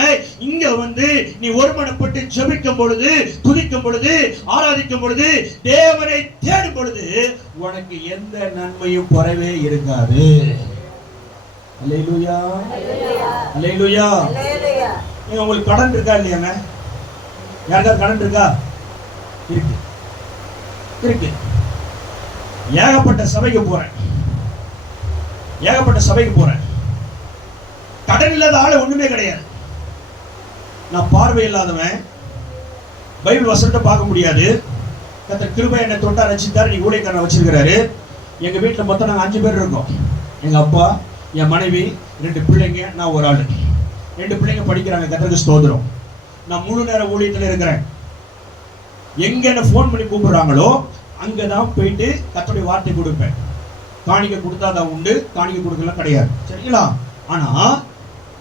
இங்க வந்து நீ ஒருமனப்பட்டு ஜெபிக்கும் பொழுது, துதிக்கும் பொழுது, ஆராதிக்கும் பொழுது, தேவனை தேடும் பொழுது உனக்கு எந்த நன்மையும் குறைவே இருக்காது. அல்லேலூயா. அல்லேலூயா. நீங்க உங்களுக்கு கடன் இருக்கா இல்லையாங்க? யாருக்காவது கடன் இருக்கா? இருக்கு. ஏகப்பட்ட சபைக்கு போறேன். கடன் இல்லாத ஆளு ஒண்ணுமே கிடையாது. நான் பார்வை இல்லாதவன், பைபிள் வசனத்தை பார்க்க முடியாது. கர்த்தர் கிருபை என்னை தொட்டா ரட்சித்தார். நீ ஊழியக்காரனை வச்சிருக்கிறாரு. எங்க வீட்டுல மொத்தம் நாங்க 5 பேர் இருக்கோம். எங்க அப்பா, என் மனைவி, 2 பிள்ளைங்க, நான் ஒரு ஆளு. 2 பிள்ளைங்க படிக்கிறாங்க. கர்த்தருக்கு ஸ்தோத்திரம். நான் முழு நேர ஊழியத்துல இருக்கிறேன். எங்க என்ன போன் பண்ணி கூப்பிடுறாங்களோ அங்கதான் போயிட்டு கர்த்தருடைய வார்த்தை கொடுப்பேன். காணிக்கை கொடுத்தா தான் உண்டு, காணிக்கை கொடுக்கலாம் கிடையாது. சரிங்களா? ஆனா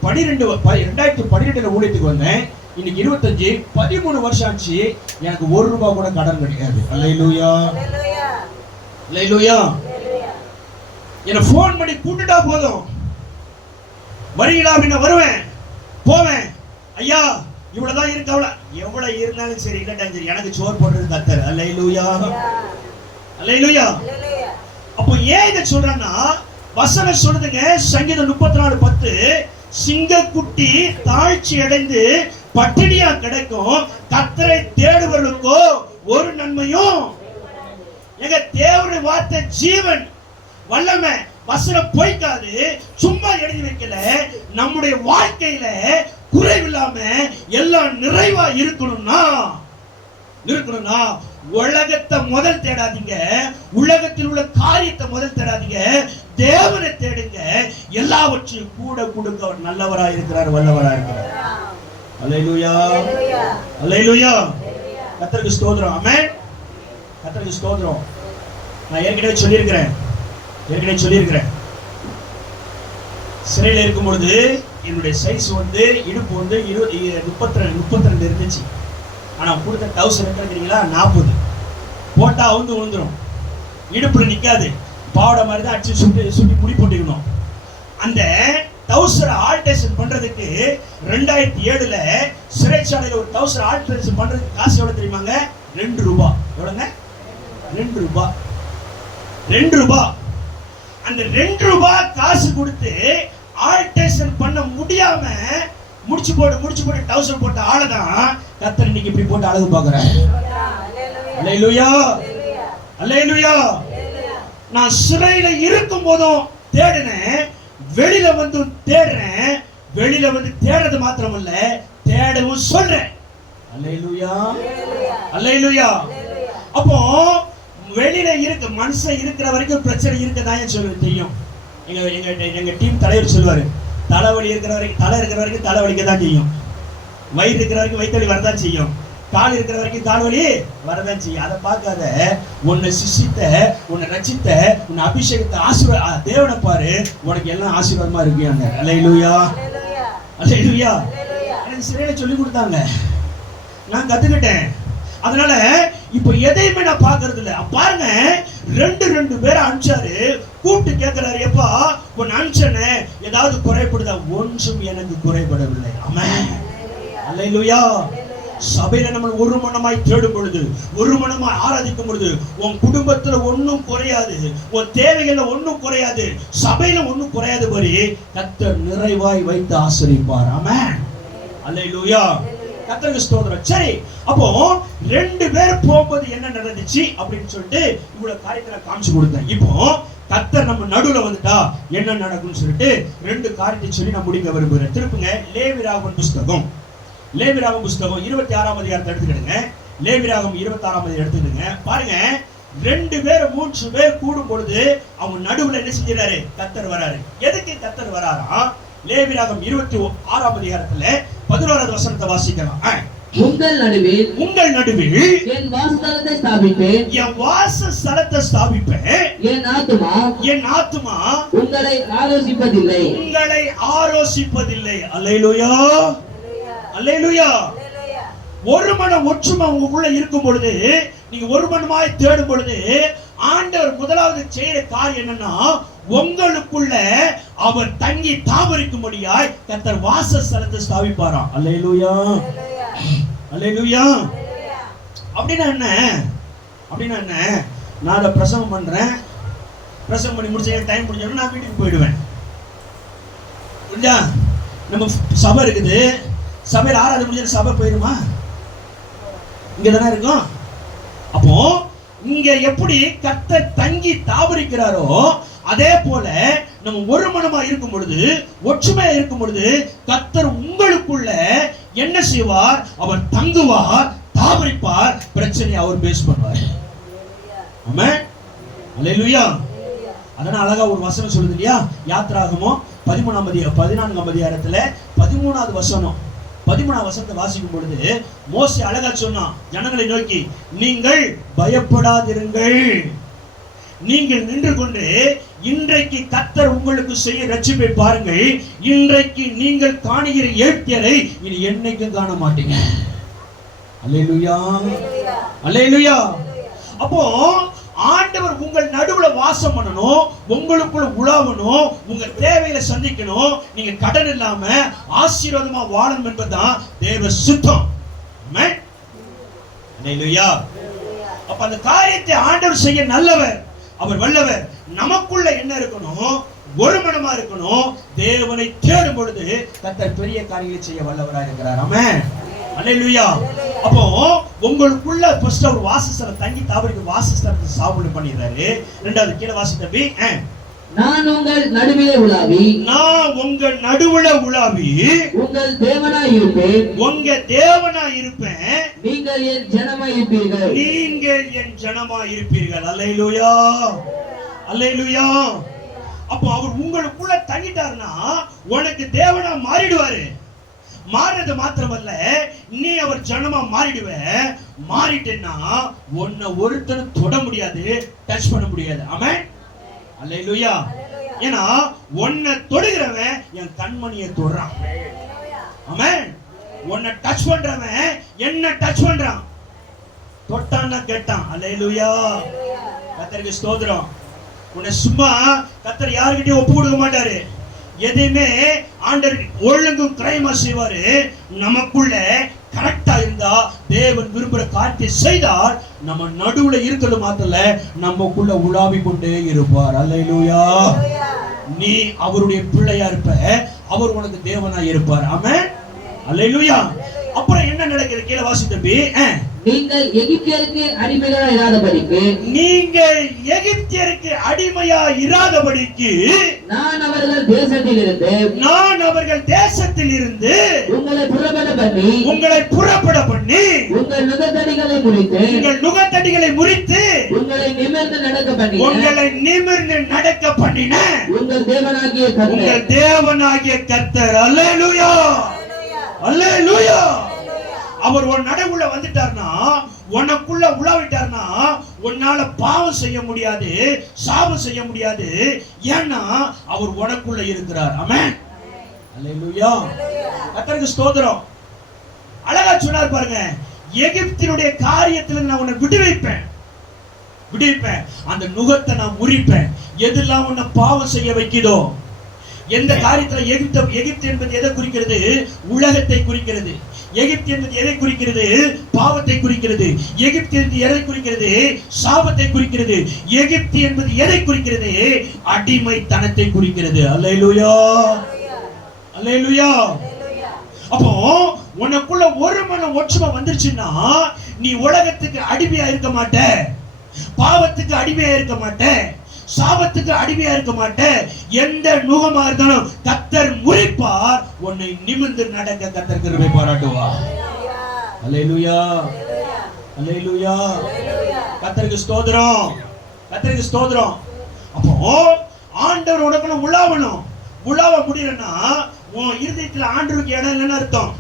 2012 ஊழியத்துக்கு வந்தேன். இன்னைக்கு 25 13 வருஷம் ஆச்சு. எனக்கு 1 ரூபாய் கூட கடன் கிடையாது. அல்லேலூயா, அல்லேலூயா. என்ன போன் பண்ணி கூட்டிட்டா போதும், வரீங்களா அப்படின்னா வருவேன், போவேன். ஐயா இவ்வளவுதான் இருக்கு, எவ்வளவு இருந்தாலும் சரி, இல்லட்டா சரி, எனக்கு சோறு போடுறது கர்த்தர். அல்லேலூயா, அல்லேலூயா. அப்போ ஏன் இதை சொல்றேன்னா, வசனம் சொல்லுதுங்க, சங்கீதம் 34:10, சிங்கக்குட்டி தாழ்ச்சி அடைந்து பட்டினியா கிடைக்கும், கர்த்தரை தேடுவர்களுக்கோ ஒரு நன்மையும். எங்க தேவனுடைய வார்த்தை ஜீவன், வல்லமை, வசனம் பொய்க்காது, சும்மா எழுதி வைக்கல. நம்முடைய வாழ்க்கையில குறைவில்லாம எல்லாம் நிறைவா இருக்கணும்னா உலகத்தை முதல் தேடாதீங்க, உலகத்தில் உள்ள காரியத்தை முதல் தேடாதீங்க, தேவனை தேடுங்க. எல்லாவற்றையும் கூட கொடுக்க அவர் நல்லவரா இருக்கிறார், வல்லவரா இருக்கிறார். அல்லேலூயா, அல்லேலூயா. கர்த்தருக்கு ஸ்தோத்திரம். ஆமென். கர்த்தருக்கு ஸ்தோத்திரம். நான் ஏற்கனவே சொல்லியிருக்கிறேன், சிறையில் இருக்கும் பொழுது என்னுடைய சைஸ் இடுப்பு 32 இருந்துச்சு. ஆனா கொடுத்த டவுசர் இருக்கிறீங்களா 40 போட்டா விழுந்துரும், இடுப்புல நிக்காது, பாவடை மாதிரி தான் அடிச்சு சுட்டி முடி போட்டுக்கணும். அந்த டவுசர் ஆல்டரேஷன் பண்றதுக்கு 2007 சிறைச்சாலையில் ஒரு டவுசர் ஆல்டரேஷன் பண்றதுக்கு காசு எவ்வளவு தெரியுமாங்க? 2 ரூபாய். எவ்வளவுங்க? 2 ரூபாய். அந்த 2 ரூபாய் காசு கொடுத்து ஆல்டரேஷன் பண்ண முடியாம முடிச்சு போட்டு டவுசர் போட்ட ஆளதான் கர்த்தர் இன்னைக்கு இப்படி போட்டு அழகு பார்க்கிறார். அல்லேலூயா, அல்லேலூயா. நான் சிறையில இருக்கும் போதும் தேடினேன், வெளியில தேடுறேன். வெளியில தேடுறது மாத்திரமல்ல, தேடவும் சொல்றேன். அல்லேலூயா, அல்லேலூயா. அப்போ வெளியில இருக்க மனுஷன் இருக்கிற வரைக்கும் பிரச்சனை இருக்கதான் சொல்லுவேன் தெரியும். எங்க டீம் தலைவர் சொல்லுவாரு, தலைவலி இருக்கிற வரைக்கும் தலைவலிக்க தான் செய்யும், வயிறு இருக்கிற வரைக்கும் வயிற்று வரதான் செய்யும், கால் இருக்கிற வரைக்கும் கால் வலி வரதான் செய்யும். அதை பார்க்காத, உன்னை சிசித்த, உன்னை ரட்சித்த, உன்னை அபிஷேகத்தை தேவனை பாரு, உனக்கு எல்லாம் ஆசீர்வாதமா இருக்கு. அல்லேலூயா, அல்லேலூயா. எனக்கு சிறையில சொல்லி கொடுத்தாங்க, நான் கத்துக்கிட்டேன். அதனால இப்ப எதையுமே நான் பாக்குறது இல்ல. பாருங்க, 2 பேரை அனுப்பிச்சாரு, கூப்பிட்டு கேட்கிறாரு, எப்பா உன் அனுப்பிச்சனே ஏதாவது குறைபடுதா? ஒன்றும் எனக்கு குறைபடவில்லை. ஆமென், அல்லேலூயா. சபையில நம்ம ஒரு மனமாய் தேடும் பொழுது, ஒரு மனமாய் ஆராதிக்கும் பொழுது, உன் குடும்பத்துல ஒன்னும் குறையாது, உன் தேவைகள்ல ஒன்னும் குறையாது, சபையில ஒன்னும் குறையாது. படி கர்த்தர் நிறைவாய் வைத்து ஆசீர்வதிப்பார். ஆமென், அல்லேலூயா. கர்த்தருக்கு ஸ்தோத்திரம். சரி, அப்போ 2 பேர் போகும்போது என்ன நடந்துச்சு அப்படின்னு சொல்லிட்டு இவ்வளவு காரியத்தை காமிச்சு கொடுத்தேன். இப்போ கர்த்தர் நம்ம நடுவுல வந்துட்டா என்ன நடக்கும்னு சொல்லிட்டு 2 காரியத்தை சொல்லி நான் முடிக்க விரும்புகிறேன். திருப்புங்க லேவியராகமம் புஸ்தகம் 26ஆம் அதிகாரத்தை எடுத்துக்கிடுங்க. லேவியராகமம் 26ஆம் அதிகாரம் எடுத்துக்கிடுங்க. பாருங்க, 2 பேர் 3 பேர் கூடும் பொழுது அவங்க நடுவுல என்ன செஞ்சாரு? கர்த்தர் வராரு. எதுக்கு கர்த்தர் வராரா? லேவியராகமம் 26ஆம் அதிகாரத்துல 11வது வசனத்தை வாசிக்கலாம். உங்கள் நடுவில் என் வாசஸ்தலத்தை ஸ்தாபிப்பேன், என் ஆத்துமா உங்களை ஆலோசிப்பதில்லை. அல்லேலூயா, அல்லேலூயா. ஒரு மனம் ஒற்றுமை உங்களுக்குள்ள இருக்கும் பொழுது, நீங்க ஒரு மனமாய் தேடும் பொழுது, ஆண்டவர் முதலாவது செய்யற காரியம் என்னன்னா, உங்களுக்குள்ள அவர் தங்கி தாபரிக்கும்படியாய் கர்த்தர் வாசஸ்தலத்தை ஸ்தாபிப்பாராம். அல்லேலூயா, அல்லேலூயா. அப்படின்னா என்ன? நான் அதை பிரசவம் பண்றேன், பிரசவம் பண்ணி முடிச்ச டைம் முடிஞ்சோன்னா நான் வீட்டுக்கு போயிடுவேன். புரிஞ்சா? நம்ம சபை இருக்குது, சபையில் ஆராதனை முடிஞ்ச சபை போயிடுமா? இங்க தானே இருக்கும். அப்போ இங்க எப்படி கர்த்தர் தங்கி தாபரிக்கிறாரோ, அதே போல நம்ம ஒரு மனமா இருக்கும் பொழுது, ஒற்றுமையா இருக்கும் பொழுது, கர்த்தர் உங்களுக்குள்ள என்ன செய்வார்? அவர் தங்குவார், தாபரிப்பார், பிரச்சனையை அவர் பேஸ் பண்ணுவார். ஆமென், அல்லேலூயா. அதனால அழகா ஒரு வசனம் சொல்லுது இல்லையா? யாத்திராகமம் 14ஆம் அதிகாரத்துல 13வது வசனம், 13வது வசனத்தை வாசிக்கும் பொழுது மோசே அழகா சொன்னான் ஜனங்களை நோக்கி, நீங்கள் பயப்படாதிருங்கள், நீங்கள் நின்று கொண்டு இன்றைக்கு கர்த்தர் உங்களுக்கு செய்ய ரட்சிப்பை பாருங்கள். இன்றைக்கு நீங்கள் காணுகிற எகிப்தியரை இனி என்னைக்கும் காண மாட்டீங்க. அல்லேலூயா, அல்லேலூயா. அப்போ ஆண்டவர் உங்கள் நடுவுல வாசம் பண்ணணும், உங்களுக்குள்ள உலாவணும், உங்க தேவையில சந்திக்கணும், நீங்க கடன் இல்லாம ஆசீர்வாதமா வாழணும் என்பதுதான் தேவ சித்தம். ஆமென், அல்லேலூயா. அப்ப அந்த காரியத்தை ஆண்டவர் செய்ய நல்லவர், அவர் வல்லவர். நமக்குள்ள என்ன இருக்கணும்? ஒரு மனமா இருக்கணும். தேவனை தேடும் பொழுது கர்த்தர் பெரிய காரியங்களை செய்ய வல்லவராக இருக்கிறார். ஆமென், அல்லேலூயா. அப்போ உங்களுக்குள்ள ஃபர்ஸ்ட் அவர் வாசஸ்தலம் தங்கி தாவருக்கு வாசஸ்தலத்தை சாவுல பண்ணிடுறாரு. இரண்டாவது கீழே வாசித்தபி, நான் உங்கள் நடுவிலே உலாவி, நான் உங்க நடுவுல உலாவி உங்கள் தேவனாய் இருப்பேன், உங்க தேவனா இருப்பேன், நீங்கள் என் ஜனமாய் இருப்பீர்கள், நீங்கள் என் ஜனமா இருப்பீர்கள். அல்லேலூயா, அல்லேலூயா. அப்போ அவர் உங்களுக்குள்ள தங்கிட்டாருன்னா உனக்கு தேவனா மாறிடுவாரு. மாறுறது மாத்திரமல்ல, நீ அவர் ஜனமா மாறிடுவ. மாறிட்டேன்னா உன்னை ஒருத்தனும் தொட முடியாது, டச் பண்ண முடியாது. ஆமென், அல்லேலூயா. ஏன்னா உன்னை தொடுகிறவன் என் கண்மணியை தொடுறான். ஆமென். உன்னை டச் பண்றவன் என்ன டச் பண்றான். தொட்டான்னா கேட்டான். அல்லேலூயா, கர்த்தருக்கு ஸ்தோத்திரம். உன்னை சும்மா கர்த்தர் யாருக்கிட்டையும் ஒப்பு கொடுக்க மாட்டாரு. எதையுமே ஆண்டவர் ஒழுங்கும் கிரைமா செய்வாரு. நமக்குள்ள கரெக்டா இருந்தா தேவன் விரும்புற காரியத்தை செய்தால் நம்ம நடுவுல இருக்கிறது மாத்திரல, நமக்குள்ள உலாவி கொண்டே இருப்பார். அல்லேலூயா. நீ அவருடைய பிள்ளையா இருப்ப, அவர் உனக்கு தேவனா இருப்பார். ஆமென், அல்லேலூயா. அப்புறம் என்ன நடக்குது? கீழே வாசித்தபி, நீங்கள் எகிப்தியருக்கு அடிமைகளா இராதபடிக்கு, நீங்கள் எகிப்தியருக்கு அடிமையா இராதபடிக்கு நான் அவர்கள் தேசத்தில் இருந்து, நான் அவர்கள் தேசத்தில் இருந்து உங்களை புறப்பட பண்ணி, உங்களை புறப்பட பண்ணி, உங்கள் நுகத்தடிகளை முறித்து, உங்கள் நுகத்தடிகளை முறித்து, உங்களை நிமிர்ந்து நடக்க பண்ணி, உங்களை நிமிர்ந்து நடக்க பண்ணின உங்கள் தேவனாகிய கர்த்தர். உங்கள் தேவனாகிய கர்த்தர். அல்லேலூயா, அல்லேலூயா. அவர் உன் நடுவுல வந்துட்டார்னா, உனக்குள்ள உலாவிட்டார்னா உன்னால பாவம் செய்ய முடியாது, சாபம் செய்ய முடியாது. ஏன்னா அவர் உனக்குள்ள இருக்கிறார். ஆமென், அல்லேலூயா. கர்த்தருக்கு ஸ்தோத்திரம். அழகா சொன்னார் பாருங்க, எகிப்தினுடைய காரியத்துல நான் உன்னை விடுவிப்பேன், விடுவிப்பேன். அந்த நுகத்தை நான் முறிப்பேன். எதெல்லாம் உன்னை பாவம் செய்ய வைக்குதோ, எந்த காரியத்துல எகிப்து என்பது எதை குறிக்கிறது? உலகத்தை குறிக்கிறது. எகிப்து என்பது எதை குறிக்கிறது? பாவத்தை குறிக்கிறது. எகிப்து என்பது எதை குறிக்கிறது? சாபத்தை குறிக்கிறது. எகிப்து என்பது எதை குறிக்கிறது? அடிமைத்தனத்தை குறிக்கிறது. அல்லேலூயா, அல்லேலூயா. அப்போ உனக்குள்ள ஒரு மனம் ஒற்றுமை வந்துருச்சுன்னா நீ உலகத்துக்கு அடிமையா இருக்க மாட்ட, பாவத்துக்கு அடிமையா இருக்க மாட்ட, சாபத்துக்கு அடிமையா இருக்க மாட்டேன். எந்த நுகமா இருந்தாலும் கர்த்தர் முறிப்பார். உன்னை நிமிர்ந்து நடக்க கர்த்தர் கிருபை பாராட்டுவார். அல்லேலூயா, அல்லேலூயா. கர்த்தருக்கு ஸ்தோத்திரம், கர்த்தருக்கு ஸ்தோத்திரம். அப்போ ஆண்டவர் உனக்குள்ள உலாவணும். உலாவ முடியலன்னா உன் இருதயத்துல ஆண்டவருக்கு இடம் இல்லைன்னு அர்த்தம்.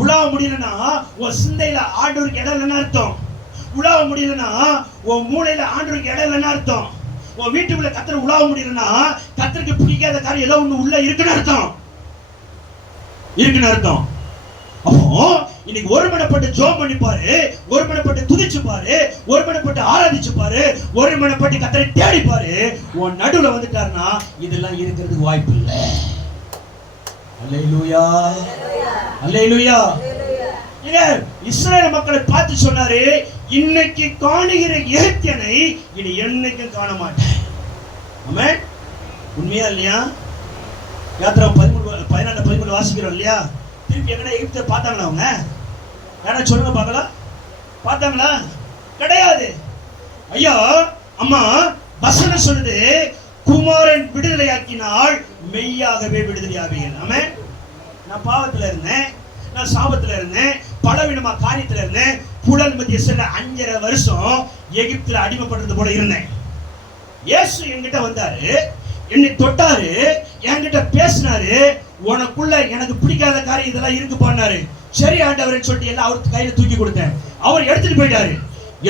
உலாவ முடியலன்னா உன் சிந்தையில ஆண்டவருக்கு இடம் இல்லைன்னு அர்த்தம். உலாவ முடியலன்னா உன் மூளையில ஆண்டவருக்கு இடம் இல்லைன்னு அர்த்தம். உன் வீட்டுக்குள்ள கர்த்தர் உலாவ முடியலன்னா கர்த்தருக்கு பிடிக்காத காரியம் ஏதோ ஒண்ணு உள்ள இருக்குன்னு அர்த்தம், இருக்குன்னு அர்த்தம். அப்போ இன்னைக்கு ஒருமனப்பட்டு ஜெபம் பண்ணி பாரு, ஒருமனப்பட்டு துதிச்சு பாரு, ஒருமனப்பட்டு ஆராதிச்சு பாரு, ஒருமனப்பட்டு கர்த்தரை தேடி பாரு. உன் நடுவுல வந்துட்டாருன்னா இதெல்லாம் இருக்கிறதுக்கு வாய்ப்பு இல்லை. அல்லேலூயா, அல்லேலூயா. இஸ்ரவேல் மக்களை பார்த்து சொன்னாரு, இன்னைக்கு காணுகிற எகிப்தியனை இனி என்னைக்கும் காண மாட்டேன். ஆமென், உண்மையா இல்லையா? யாத்திரை 14-13 வாசிக்கிறோம் இல்லையா? திருப்பி எங்கடா எகிப்தை பார்த்தாங்களா? அவங்க யாரா சொல்லுங்க பார்க்கலாம். பார்த்தாங்களா? கிடையாது. ஐயா அம்மா வசனம் சொல்லுது, குமாரன் விடுதலையாக்கினால் மெய்யாகவே விடுதலையாவீர்கள். ஆமென். நான் பாவத்துல இருந்தேன், நான் சாபத்துல இருந்தேன், பலவிதமா காரியத்துல இருந்தேன். புலன் மத்திய செல்ல 5.5 வருஷம் எகிப்துல அடிமைப்படுறது போல இருந்தேன். இயேசு என்கிட்ட வந்தாரு, என்னை தொட்டாரு, என்கிட்ட பேசினாரு. உனக்குள்ள எனக்கு பிடிக்காத காரியம் இதெல்லாம் இருக்கு பண்ணாரு. சரி ஆண்டவரேன்னு சொல்லிட்டு எல்லாம் அவருக்கு கையில தூக்கி கொடுத்தேன். அவர் எடுத்துட்டு போயிட்டாரு.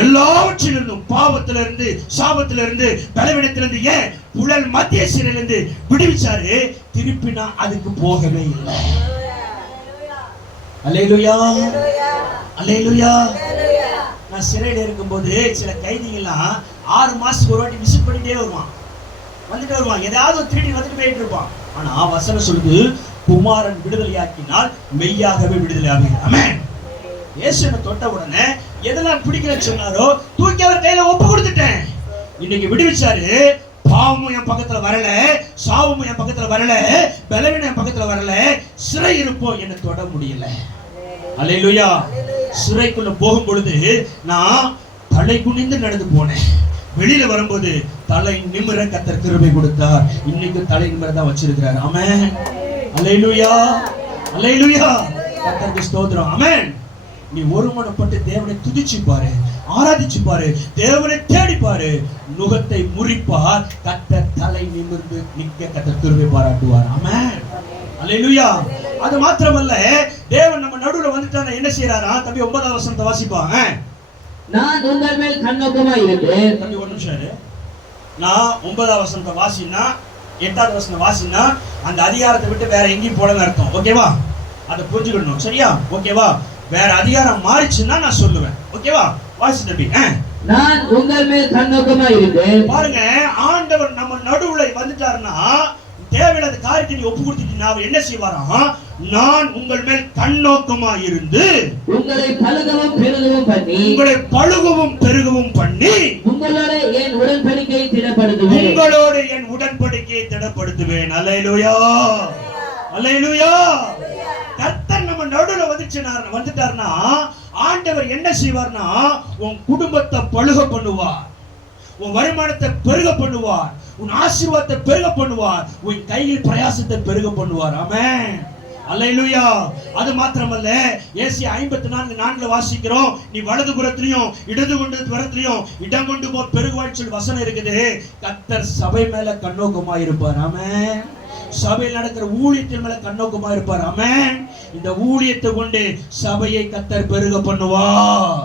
எல்லாவற்றிலிருந்தும் பாவத்திலிருந்து, சாபத்திலிருந்து, பலவீனத்திலிருந்து, ஏன் புழல் மத்திய சிறையிலிருந்து விடுவிச்சாரு. திருப்பி நான் அதுக்கு போகவே இல்லை. அல்லேலூயா, அல்லேலூயா. நான் சிறையில் இருக்கும்போது சில கைதிகள்லாம் 6 மாசத்துக்கு ஒரு வாட்டி விசிட் பண்ணிட்டே வருவான், வந்துட்டு வருவான், ஏதாவது திருடி வந்துட்டு போயிட்டு இருப்பான். ஆனா வசனம் சொல்லுது, குமாரன் விடுதலையாக்கினால் மெய்யாகவே விடுதலை ஆவீர்கள். ஆமென். இயேசுவை தொட்ட உடனே எதெல்லாம் பிடிக்கலன்னு சொன்னாரோ தூக்கி அவர் கையில ஒப்பு கொடுத்துட்டேன். இன்னைக்கு விடுவிச்சாரு. பாவமும் என் பக்கத்துல வரல, சாவமும் என் பக்கத்துல வரல, பலவீனம் என் பக்கத்துல வரல. சிறை இருப்போம் என்ன தொட முடியல. அல்லேலூயா. சிறைக்குள்ள போகும் பொழுது நான் தலை குனிந்து நடந்து போனேன். வெளியில வரும்போது தலை நிமிர கர்த்தர் கிருபை கொடுத்தார். இன்னைக்கு தலை நிமிர தான் வச்சிருக்கிறார். ஆமென். அல்லேலூயா, அல்லேலூயா. கர்த்தருக்கு ஸ்தோத்திரம். ஆமென். நீ ஒருமனப்பட்டு தேவனை துதிச்சு பாரு, ஆராதிச்சு பாரு, தேவனை தேடி பாரு. நுகத்தை முறிப்பார், கர்த்தர் தலை நிமிர்ந்து நிக்க கர்த்தர் கிருபை பாராட்டுவார். ஆமென். அல்லேலூயா. அது மாத்திரமல்ல, தேவன் நம்ம நடுவுல வந்துட்டான என்ன செய்யறாரா? தம்பி 9வது வசனத்தை வாசிப்பாங்க. நான் உங்கள் மேல் கண்ணோக்கமாய் இருந்தேன். தம்பி ஒரு நிமிஷம் இரு. நான் 9வது வசனத்தை வாசினா, 8வது வசனம் வாசினா அந்த அதிகாரத்தை விட்டு வேற எங்கேயும் போலன்னு அர்த்தம். ஓகேவா? அதை புரிஞ்சுக்கணும். சரியா? ஓகேவா? வேற அதிகாரம் மாறிச்சுன்னா நான் சொல்லுவேன். ஓகேவா? வாசி தம்பி. நான் உங்கள் மேல் கண்ணோக்கமாய் இருந்தேன். பாருங்க, ஆண்டவர் நம்ம நடுவுல வந்துட்டாருன்னா தேவையில்லாத காரியத்தை நீ ஒப்பு கொடுத்துட்டீங்கன்னா அவர் என்ன செய்வாராம்? நான் உங்கள் மேல் கண்ணோக்கமா இருந்து உங்களை பழுகவும் பெருகவும் பண்ணி, உங்களை பழுகவும் பெருகவும் பண்ணி, உங்களோட என் உடன்படிக்கையை திடப்படுத்துவேன். உங்களோடு என் உடன்படிக்கையை திடப்படுத்துவேன். அல்லேலூயா, அல்லேலூயா. கர்த்தர் நம்ம நடுவுல வந்துட்டாருன்னா ஆண்டவர் என்ன செய்வார்னா உன் குடும்பத்தை பழுக பண்ணுவார், உன் வருமானத்தை பெருக பண்ணுவார், உன் ஆசீர்வாதத்தை பெருக பண்ணுவார், உன் கையில் பிரயாசத்தை பெருக பண்ணுவார். ஆமென். அல்லேலூயா. அது மாத்திரமல்ல, ஏசாயா 54:4 வாசிக்கிறோம், நீ வலது புறத்திலையும் இடது புறத்திலையும் இடம் கொண்டு போ பெருகுவாய் சொல்லி வசனம் இருக்குது. கர்த்தர் சபை மேல கண்ணோக்கமா இருப்பார். ஆமென். சபையில் நடக்கிற ஊழியத்தின் மேல கண்ணோக்கமா இருப்பார். ஆமென். இந்த ஊழியத்தை கொண்டு சபையை கர்த்தர் பெருக பண்ணுவார்,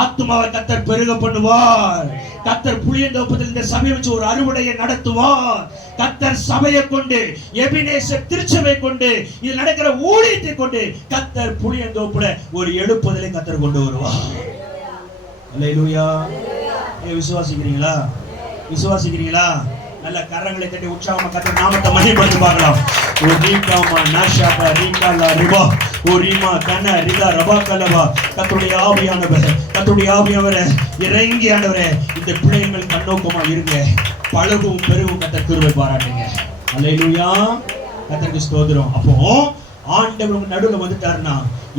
ஆத்துமாவை கர்த்தர் பெருக பண்ணுவார். கர்த்தர் புளியந்தோப்பத்தில் இந்த சபையை வச்சு ஒரு அறுவடையை நடத்துவார். கர்த்தர் சபையை கொண்டு, எபினேசர் திருச்சபை கொண்டு, இது நடக்கிற ஊழியத்தை கொண்டு கர்த்தர் புளியந்தோப்புல ஒரு எழுப்புதலை கர்த்தர் கொண்டு வருவார். அல்லேலூயா. விசுவாசிக்கிறீங்களா? விசுவாசிக்கிறீங்களா? நல்ல கரங்களை தட்டி உற்சாகமா கர்த்தர் நாமத்தை மகிமைப்படுத்தி பார்க்கலாம். ஒரு ரீகாமா நாஷாபா ரீகாலா ரிபா ஓரிமா கன ரிதா ரபா கலவா. கர்த்தருடைய ஆவியானவர், கர்த்தருடைய ஆவியானவரே இறங்கி ஆண்டவரே இந்த பிள்ளைகள் மேல் கண்ணோக்கமா இருங்க. பழகும் பெருகும் கர்த்தர் கிருபை பாராட்டுங்க. அல்லேலூயா. கர்த்தருக்கு ஸ்தோத்திரம். அப்போ ஆண்டவர் உங்க நடுவுல வந்துட்டாருன்னா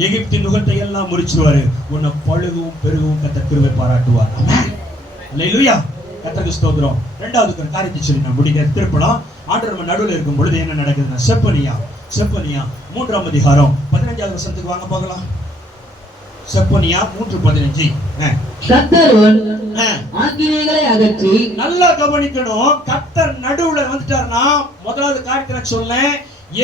எகிப்தின் நுகத்தை எல்லாம் முறிச்சிருவாரு. உன்னை பழகும் பெருகும் கர்த்தர் கிருபை பாராட்டுவார். ஆமென். அல்லேலூயா. கர்த்தருக்கு ஸ்தோத்திரம். இரண்டாவது காரியத்தை சொல்லி நான் முடிக்க திருப்பலாம். ஆண்டவர் நம்ம நடுவில் இருக்கும் பொழுது என்ன நடக்குதுன்னா செப்பனியா 3ஆம் அதிகாரம் 15வது வசனத்துக்கு வாங்க பார்க்கலாம். செப்பனியா 3:15. கர்த்தர் ஆக்கினைகளை அகற்றி, நல்லா கவனிக்கணும். கர்த்தர் நடுவுல வந்துட்டாருன்னா முதலாவது காரியத்தை சொல்லேன்,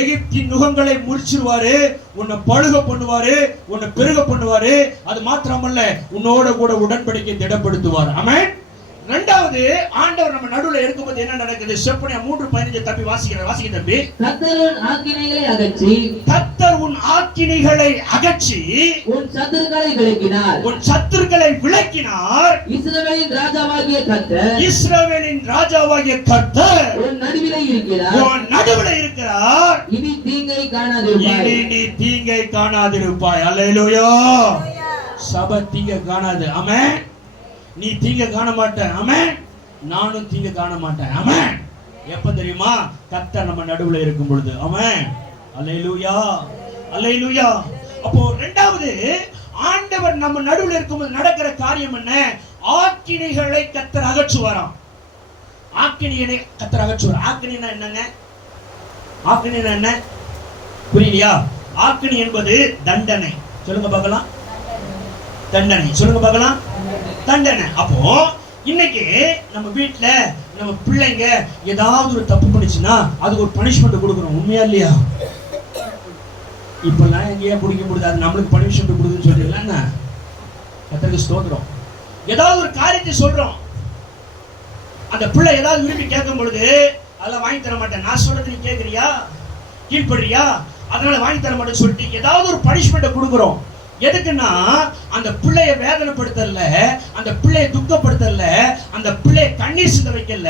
எகிப்தின் நுகங்களை முறிச்சிருவாரு, உன்னை பழுக பண்ணுவாரு, உன்னை பெருக பண்ணுவாரு. அது மாத்திரமல்ல, உன்னோட கூட உடன்படிக்கை திடப்படுத்துவார். ஆமென். இரண்டாவது, ஆண்டவர் நம்ம நடுவுல இருக்கும்போது என்ன நடக்குது? செப்பனியா 3:15 தம்பி வாசிக்க தம்பி. கர்த்தர் உன் ஆக்கினைகளை அகற்றி, கர்த்தர் உன் ஆக்கினைகளை அகற்றி உன் சத்துருக்களை விலக்கினார், உன் சத்துருக்களை விலக்கினார். இஸ்ரவேலின் ராஜாவாகிய கர்த்தர், இஸ்ரவேலின் ராஜாவாகிய கர்த்தர் உன் நடுவிலே இருக்கிறார், உன் நடுவுல இருக்கிறார். இனி தீங்கை காணாதிருப்பாய். இனி நீ தீங்கை காணாதிருப்பாய். அல்லேலூயா. சபை தீங்கை காணாது. ஆமென். நீ தீங்க காண மாட்டேன். ஆமென். நானும் தீங்க காண மாட்டேன். ஆமென். எப்ப தெரியுமா? கர்த்தர் நம்ம நடுவுல இருக்கும் பொழுது. ஆமென். அல்லேலூயா, அல்லேலூயா. அப்போ இரண்டாவது, ஆண்டவர் நம்ம நடுவுல இருக்கும்போது நடக்கிற காரியம் என்ன? ஆக்கினைகளை கர்த்தர் அகற்றுவாராம். ஆக்கினையை கர்த்தர் அகற்றுவார். ஆக்கினைனா என்னங்க? ஆக்கினைனா என்ன? புரியலையா? ஆக்கினை என்பது தண்டனை. சொல்லுங்க பார்க்கலாம். தண்டனை. சொல்லுங்க பார்க்கலாம். தண்டனை. அப்போ இன்னைக்கு நம்ம வீட்டுல நம்ம பிள்ளைங்க ஏதாவது ஒரு தப்பு பண்ணிச்சுன்னா அதுக்கு ஒரு பனிஷ்மெண்ட் கொடுக்குறோம். உண்மையா இல்லையா? இப்பெல்லாம் எங்கேயா பிடிக்க முடியாது, அது நம்மளுக்கு பனிஷ்மெண்ட் கொடுக்குன்னு சொல்றீங்களா? கர்த்தருக்கு ஸ்தோத்திரம். ஏதாவது ஒரு காரியத்தை சொல்றோம், அந்த பிள்ளை ஏதாவது விரும்பி கேட்கும் பொழுது அதெல்லாம் வாங்கி தர மாட்டேன், நான் சொல்றது நீ கேட்கறியா, கீழ்படுறியா, அதனால வாங்கி தர மாட்டேன்னு சொல்லிட்டு ஏதாவது ஒரு பனிஷ்மெண்ட்டை கொடுக்குறோம். எதுக்குன்னா அந்த பிள்ளைய வேதனைப்படுத்தல, அந்த பிள்ளைய துக்கப்படுத்தல, அந்த பிள்ளைய கண்ணீர் சிந்த வைக்கல,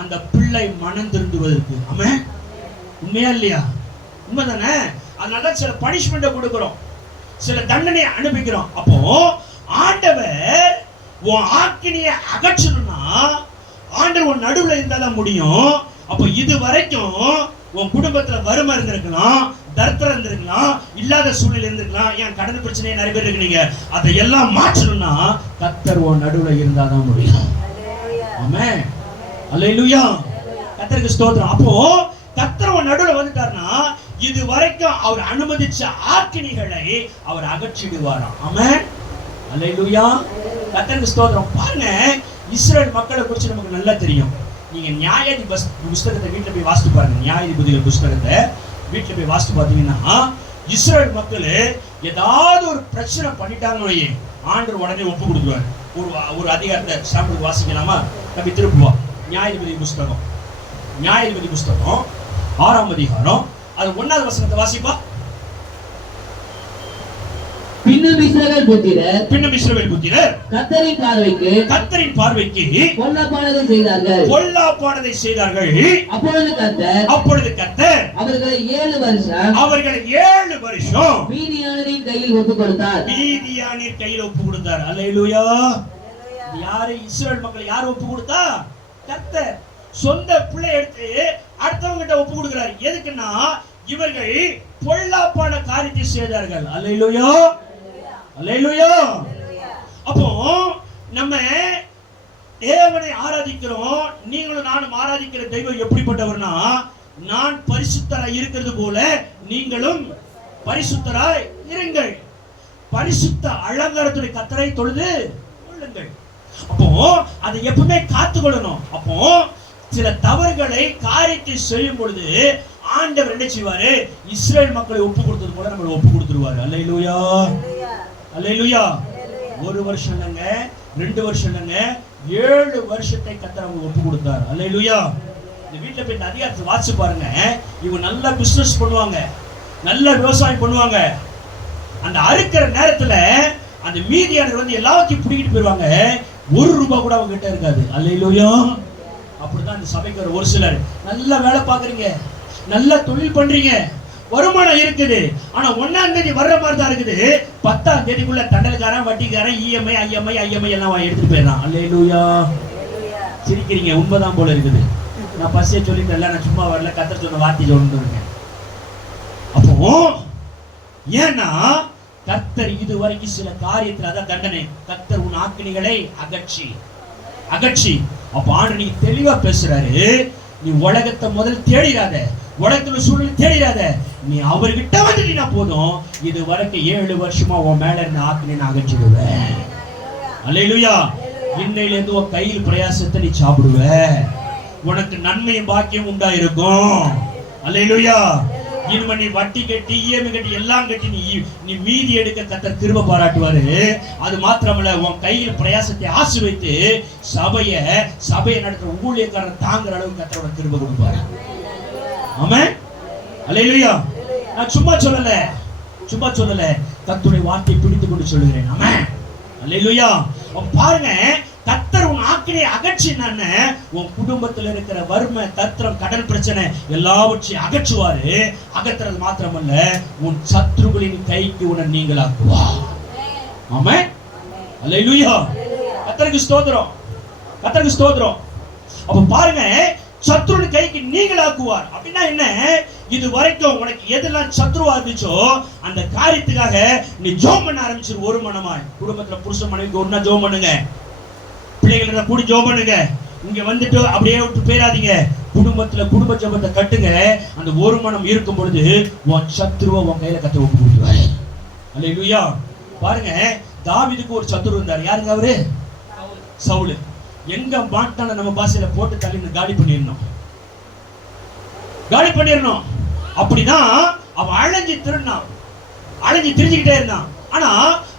அந்த பிள்ளை மனம் திருந்துவதற்கு. ஆமென். உண்மையா இல்லையா? உண்மைதானே? அதனால சில பனிஷ்மெண்ட்டை கொடுக்குறோம், சில தண்டனையை அனுப்பிக்கிறோம். அப்போ ஆண்டவர் உன் ஆக்கினியை அகற்றணும்னா ஆண்டவர் உன் நடுவுல இருந்தாதான் முடியும். அப்போ இது வரைக்கும் உன் குடும்பத்துல வறுமை இருந்திருக்கலாம், தரித்திரம் இருந்திருக்கலாம், இல்லாத சூழ்நிலை இருந்திருக்கலாம், ஏன் கடன் பிரச்சனையே நிறைய பேர் இருக்கீங்க, அதையெல்லாம் மாற்றணும்னா கர்த்தர் உன் நடுவுல இருந்தாதான் முடியும். ஆமென். அல்லேலூயா. கர்த்தருக்கு ஸ்தோத்திரம். அப்போ கர்த்தர் உன் நடுவுல வந்துட்டாருன்னா இது வரைக்கும் அவர் அனுமதிச்ச ஆக்கினிகளை அவர் அகற்றிடுவாராம். ஆமென். அல்லேலூயா. கர்த்தருக்கு ஸ்தோத்திரம். பாருங்க, இஸ்ரவேல் மக்களை குறித்து நமக்கு நல்லா தெரியும். நீங்க நியாயாதிபதி புஸ்தகத்தை வீட்டுல போய் வாசித்து பாருங்க. நியாயாதிபதிகள் புஸ்தகத்தை வீட்டுல போய் வாசித்து பார்த்தீங்கன்னா இஸ்ரவேல் மக்கள் ஏதாவது ஒரு பிரச்சனை பண்ணிட்டாங்கன்னு ஆண்டவர் உடனே ஒப்பு கொடுத்துருவார். ஒரு அதிகாரத்தை சாம்பிளுக்கு வாசிக்கலாமா? தம்பி திருப்புவா. நியாயாதிபதி புஸ்தகம், நியாயாதிபதி புஸ்தகம் 6ஆம் அதிகாரம் அது 1வது வசனத்தை வாசிப்பா. பின்னும் இஸ்ரவேல் புத்திரர் கர்த்தரின் பார்வைக்கு பொல்லாப்பானதை செய்தார்கள். அப்பொழுது கர்த்தர் அவர்களை 7 வருஷம் மீதியானின் கையில் ஒப்பு கொடுத்தார். அல்லேலூயா. யாரு? இஸ்ரவேல் மக்கள் யார் ஒப்பு கொடுத்தா? கர்த்தர். சொந்த பிள்ளை எடுத்து அடுத்தவங்க கிட்ட ஒப்பு கொடுக்கிறார். எதுக்குன்னா இவர்கள் பொல்லாப்பான காரியத்தை செய்தார்கள். அல்லேலூயா. அல்லேலூயா. அப்போ நம்ம தேவனை ஆராதிக்கிறோம். நீங்களும் நானும் ஆராதிக்கிற தெய்வம் எப்படிப்பட்டவர்னா, நான் பரிசுத்தராய் இருக்கிறது போல நீங்களும் பரிசுத்தராய் இருங்கள், பரிசுத்த அலங்காரத்துடைய கர்த்தரை தொழுது கொள்ளுங்கள். அப்போ அதை எப்பவுமே காத்துக்கொள்ளணும். அப்போ சில தவறுகளை காரியத்தை செய்யும் பொழுது ஆண்டவர் என்ன செய்வாரு? இஸ்ரவேல் மக்களை ஒப்பு கொடுத்தது போல நம்மளை ஒப்பு கொடுத்துருவாரு. அல்லேலூயா. அல்லேலூயா. 1 வருஷம் இல்லைங்க, 2 வருஷம் இல்லைங்க, 7 வருஷத்தை கர்த்தர் அவங்க ஒப்பு கொடுத்தார். அல்லேலூயா. இந்த வீட்டுல போய் இந்த அதிகாரத்தை வாசிச்சு பாருங்க. இவங்க நல்லா பிசினஸ் பண்ணுவாங்க, நல்ல விவசாயம் பண்ணுவாங்க. அந்த அறுக்கிற நேரத்துல அந்த மீதியானவர் வந்து எல்லாத்தையும் பிடிக்கிட்டு போயிருவாங்க. 1 ரூபாய் கூட அவங்க கிட்ட இருக்காது. அல்லேலூயா. அப்படிதான் இந்த சபைக்கு ஒரு சிலர் நல்லா வேலை பாக்குறீங்க, நல்லா தொழில் பண்றீங்க, வருமானம் இருக்குது, ஆனா 1ஆம் தேதி வர்ற மாதிரி தான் இருக்குது. 10ஆம் தேதிக்குள்ள தண்டல்காரன், வட்டிக்காரன், இஎம்ஐ எல்லாம் எடுத்துட்டு போயிடறான். அல்லேலூயா. சிரிக்கிறீங்க, உண்மைதான் போல இருக்குது. நான் பஸ்ஸே சொல்லிட்டு இல்லை, நான் சும்மா வரல, கர்த்தர் சொன்ன வார்த்தை சொல்லிட்டு. அப்போ ஏன்னா கர்த்தர் இது வரைக்கும் சில காரியத்தில் அதான் தண்டனை. கர்த்தர் உன் ஆக்கினிகளை அகற்றி. அப்ப ஆண்டு நீ தெளிவா பேசுறாரு. நீ உலகத்தை முதல் தேடிடாத, உலகத்துல சூழ்நிலை தேடிடாத, நீ அவர்கிட்ட வந்துட்டீனா போதும். இது வரைக்கும் 7 வருஷமா உன் மேல இருந்த ஆக்கினை நான் அகற்றிடுவேன். அல்லேலூயா. இன்னையிலிருந்து உன் கையில் பிரயாசத்தை நீ சாப்பிடுவ, உனக்கு நன்மையும் பாக்கியம் உண்டாயிருக்கும். அல்லேலூயா. இனிமே நீ வட்டி கட்டி, இஎம்ஐ கட்டி, எல்லாம் கட்டி நீ மீதி எடுக்க கர்த்தர் கிருபை பாராட்டுவாரு. அது மாத்திரமல்ல, உன் கையில் பிரயாசத்தை ஆசீர்வதித்து சபையை நடத்துற ஊழியக்காரன் தாங்குற அளவுக்கு கர்த்தரோட கிருபை கொடுப்பாரு. ஆமென். அல்லேலூயா. நான் சும்மா சொல்லல, கர்த்தருடைய வார்த்தையை பிடித்துக் கொண்டு சொல்லுகிறேன். ஆமென். அல்லேலூயா. பாருங்க, கர்த்தர் உன் ஆக்கினை அகற்றினான்னு உன் குடும்பத்தில் இருக்கிற வறுமை, தத்திரம், கடன் பிரச்சனை எல்லாவற்றையும் அகற்றுவாரு. அகற்றுறது மாத்திரமல்ல, உன் சத்துருகளின் கைக்கு உன்னை நீங்களாக்குவார். ஆமென். அல்லேலூயா. கர்த்தருக்கு ஸ்தோத்திரம். அப்ப பாருங்க, சத்துருவின் கைக்கு நீங்களாக்குவார். அப்படின்னா என்ன? இது வரைக்கும் உனக்கு எதெல்லாம் சத்ருவா இருந்துச்சோ அந்த காரியத்துக்காக நீ ஜெபம் பண்ண ஆரம்பிச்சிரு. ஒரு மனமாய் குடும்பத்துல புருஷன் மனைவிக்கு ஒண்ணா ஜெபம் பண்ணுங்க, பிள்ளைகளை கூடி ஜெபம் பண்ணுங்க. இங்க வந்துட்டு அப்படியே விட்டு போயிடாதீங்க. குடும்பத்துல குடும்ப ஜெபத்தை கட்டுங்க. அந்த ஒரு மனம் இருக்கும் பொழுது உன் சத்ருவை உன் கையில கர்த்தர் ஒப்பு கொடுத்துருவாரு. அல்லேலூயா. பாருங்க, தாவீதுக்கு ஒரு சத்ரு இருந்தார். யாருங்க அவரு? சவுல். எங்க மாட்டான நம்ம பாசையில போட்டு தள்ளி காலி பண்ணிடணும். அப்படிதான் அவன் அழைஞ்சி திருநான். அலைஞ்சு திரிஞ்சுக்கிட்டே இருந்தான். ஆனா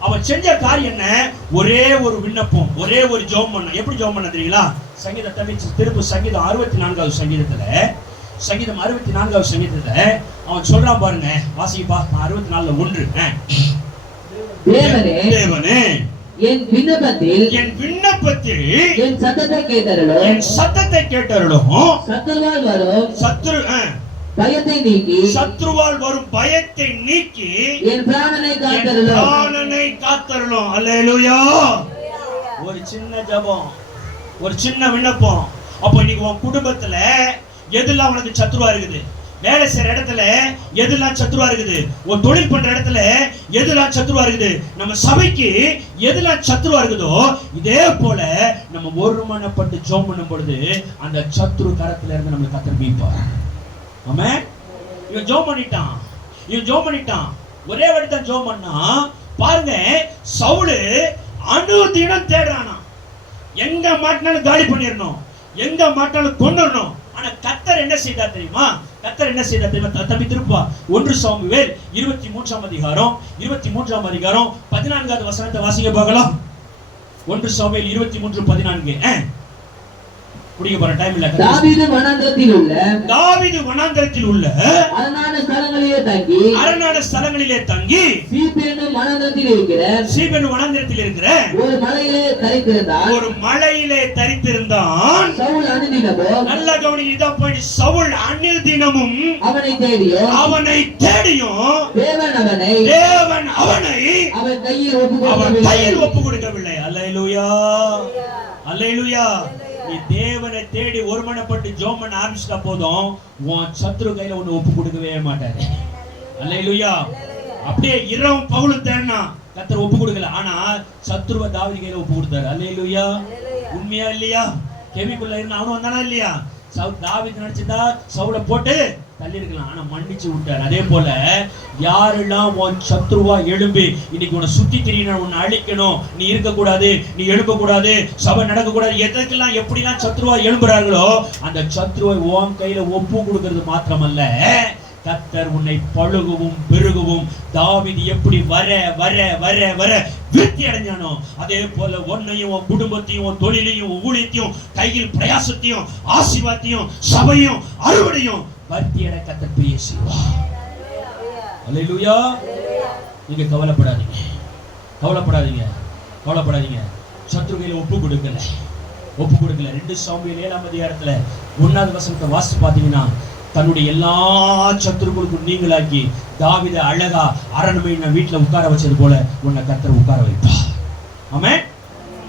அவன் செஞ்ச காரியம் என்ன? ஒரே ஒரு விண்ணப்பம், ஒரே ஒரு ஜெபம் பண்ண. எப்படி ஜெபம் பண்ண தெரியுங்களா? சங்கீதத்தை திரும்ப சங்கீதம் 64வது சங்கீதத்துல, சங்கீதம் 64வது சங்கீதத்துல அவன் சொல்றான் பாருங்க, வாசிப்பா 64:1. தேவனே என் விண்ணப்பத்தில் என் சத்தத்தை கேட்டருளும். சத்துருவால் வரும் பயத்தை நீக்கி என் பிராணனை காத்தருளும். அல்லேலூயா. ஒரு சின்ன ஜெபம், ஒரு சின்ன விண்ணப்பம். அப்ப இன்னைக்கு உன் குடும்பத்துல எதெல்லாம் உனக்கு சத்துருவா இருக்குது? வேலை செய்யற இடத்துல எதெல்லாம் சத்துருவா இருக்குது? ஒரு தொழில் பண்ற இடத்துல எதெல்லாம் சத்துருவா இருக்குது? நம்ம சபைக்கு எதெல்லாம் சத்துருவா இருக்குதோ, இதே போல நம்ம ஒருமனப்பட்டு ஜெபம் பண்ணும் பொழுது அந்த சத்துரு கரத்துல இருந்து நம்ம கர்த்தர் மீட்பார். ஆமென். இவன் ஜெபம் பண்ணிட்டான். ஒரே வாட்டி தான் ஜெபம் பண்ணா. பாருங்க, சவுல் அனுதினம் தேடுறானா. எங்க மாட்டினாலும் காலி பண்ணிடணும், எங்க மாட்டினாலும் கொண்டுறணும். ஆனா கர்த்தர் என்ன செய்தார் தெரியுமா? தம்பி திருப்பா 1 சாமுவேல் 23ஆம் அதிகாரம் 14வது வசனத்தை வாசிங்க பார்க்கலாம். 1 சாமுவேல் 23:14. புடிக்க போற டைம் இல்ல. தாவீது வனாந்தரத்தில் உள்ள அரணான ஸ்தலங்களிலே தங்கி சீபேனு வனாந்தரத்தில் இருக்கிற ஒரு மலையிலே தரித்திருந்தான். சவுல் அனுதினமும், நல்ல கவனி, இதான் போய் சவுல் அனுதினமும் அவனை தேடியும் தேவன் அவனை அவன் கையில் ஒப்பு கொடுக்கவில்லை. அல்லேலூயா, அல்லேலூயா. நீ தேவனை தேடி ஒருமனப்பட்டு ஜெபம் பண்ண ஆரம்பிச்சிட்டா போதும், உன் சத்துரு கையில ஒண்ணு ஒப்பு கொடுக்கவே மாட்டாரு. அல்லேலூயா. அப்படியே இரவும் பவுலும் தேடினா கர்த்தர் ஒப்பு கொடுக்கல. ஆனா சத்துருவை தாவீது கையில ஒப்பு கொடுத்தாரு. அல்லேலூயா. உண்மையா இல்லையா? கெமிக்குள்ள இருந்தா அவனும் வந்தானா இல்லையா? தாவீது நினைச்சிட்டா சவுலை போட்டு தள்ளி இருக்கலாம், ஆனா மன்னிச்சு விட்டார். அதே போல யாரெல்லாம் உன் சத்ருவா எழும்பி இன்னைக்கு உன்னை சுத்தி திரியணும், உன்னை அழிக்கணும், நீ இருக்கக்கூடாது, நீ எழுப்பக்கூடாது, சபை நடக்கக்கூடாது, எதற்கெல்லாம் எப்படிலாம் சத்ருவா எழும்புறாங்களோ அந்த சத்ருவை உன் கையில ஒப்பு கொடுக்கிறது மாத்திரமல்ல, கர்த்தர் உன்னை பழுகவும் பெருகவும் தாவீது எப்படி வர வர வர வர விருத்தி அடைஞ்சானோ அதே போல உன்னையும் உன் குடும்பத்தையும் உன் தொழிலையும் ஊழியத்தையும் கையில் பிரயாசத்தையும் ஆசீர்வாதத்தையும் சபையும் அறுவடையும் விருத்தி அடைய கர்த்தர் பிரிய செய்வார். அல்லேலூயா. நீங்க கவலைப்படாதீங்க. சத்ரு கையில ஒப்பு கொடுக்கல. 2 சாமுவேல் 7ஆம் அதிகாரத்துல 1வது வசனத்தை வாசித்து பாத்தீங்கன்னா, தன்னுடைய எல்லா சத்துருக்களுக்கும் நீங்களாக்கி தாவீதை அழகா அரண்மனை வீட்டுல உட்கார வச்சது போல உன்னை கர்த்தர் உட்கார வைப்பார். ஆமென்.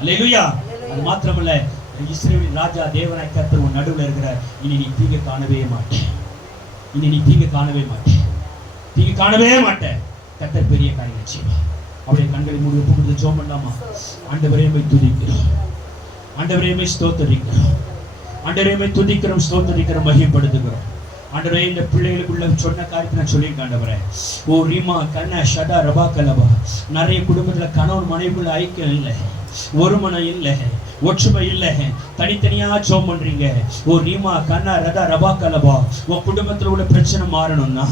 அல்லேலூயா. அது மாத்திரமல்ல, இஸ்ரவேலின் ராஜா தேவனாய் கர்த்தர் உன் நடுவில் இருக்கிற. இனி நீ தீங்கு காணவே மாட்டேன். கர்த்தர் பெரிய காரியம் செய்வார். அவருடைய கண்களை மூடி ஒப்பு கொடுத்து ஜெபம் பண்ணலாமா? ஆண்டவரே உம்மை துதிக்கிறோம், ஆண்டவரே உம்மை ஸ்தோத்திரிக்கிறோம், மகிமைப்படுத்துகிறோம். ஆண்டவரே, இந்த பிள்ளைகளுக்குள்ள சொன்ன காரியத்தை நான் சொல்லியிருக்கேன். ஆண்டவரே, ஓ ரீமா கண்ணா ஷடா ரபா கலபா, நிறைய குடும்பத்துல கணவன் மனைவிக்குள்ள ஐக்கியம் இல்லை, ஒரு மனம் இல்லை, ஒற்றுமை இல்லை, தனித்தனியா ஜெபம் பண்றீங்க. ஓ ரீமா கண்ணா ரதா ரபா கலபா, உன் குடும்பத்துல உள்ள பிரச்சனை மாறணும்னா,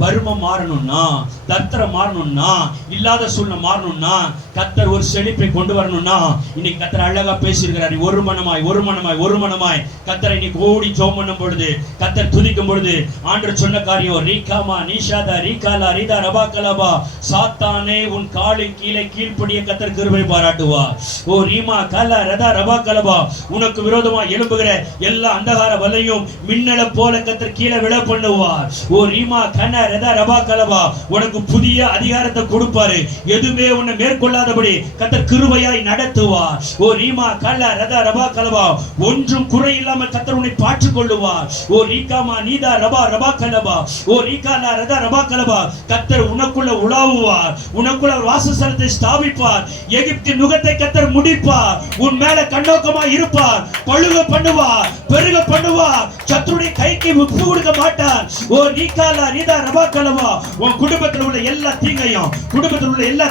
வறுமை மாறணும்னா, தத்திரம் மாறணும்னா, இல்லாத சூழ்நிலை மாறணும்னா, கர்த்தர் ஒரு செழிப்பை கொண்டு வரணும்னா, இன்னைக்கு கர்த்தர் அழகா பேசியிருக்கிறார். ஒரு மனமாய் கர்த்தரை இன்னைக்கு ஓடி ஜெபம் பண்ணும் பொழுது, கர்த்தர் துதிக்கும் பொழுது ஆண்டவர் சொன்ன காரியம், ரீகாமா நீஷாதா ரீகாலா ரீதா ரபா கலபா, சாத்தானே உன் காலின் கீழே கீழ்ப்படிய கர்த்தர் கிருபை பாராட்டுவார். ஓ ரீமா கலா ரதா ரபா கலபா, உனக்கு விரோதமா எழும்புகிற எல்லா அந்தகார வலையும் மின்னல போல கர்த்தர் கீழே விழ பண்ணுவார். ஓ ரீமா கன ரதா ரபா கலபா, உனக்கு புதிய அதிகாரத்தை கொடுப்பாரு. எதுவுமே உன்னை மேற்கொள்ளாதபடி கர்த்தர் கிருபையாய் நடத்துவார். ஓ ரீமா கல ரதா ரபா கலபா, ஒன்றும் குறை இல்லாமல் கர்த்தர் உன்னை பாற்றுக் கொள்ளுவார். ஓ ரீகாமா நீதா ரபா ரபா கலபா, ஓ ரீகாலா ரதா ரபா கலபா, கர்த்தர் உனக்குள்ள உலாவுவார், உனக்குள்ள வாசஸ்தலத்தை ஸ்தாபிப்பார். எகிப்தின் நுகத்தை கர்த்தர் முடிப்பார். உன் மேல கண்ணோக்கமா இருப்பார். பழுக பண்ணுவார், பெருக பண்ணுவார். சத்துருடைய கைக்கு ஒப்பு கொடுக்க மாட்டார். ஓ ரீகாலா நீதா ரபா கலபா, உன் குடும்பத்தில் உள்ள எல்லா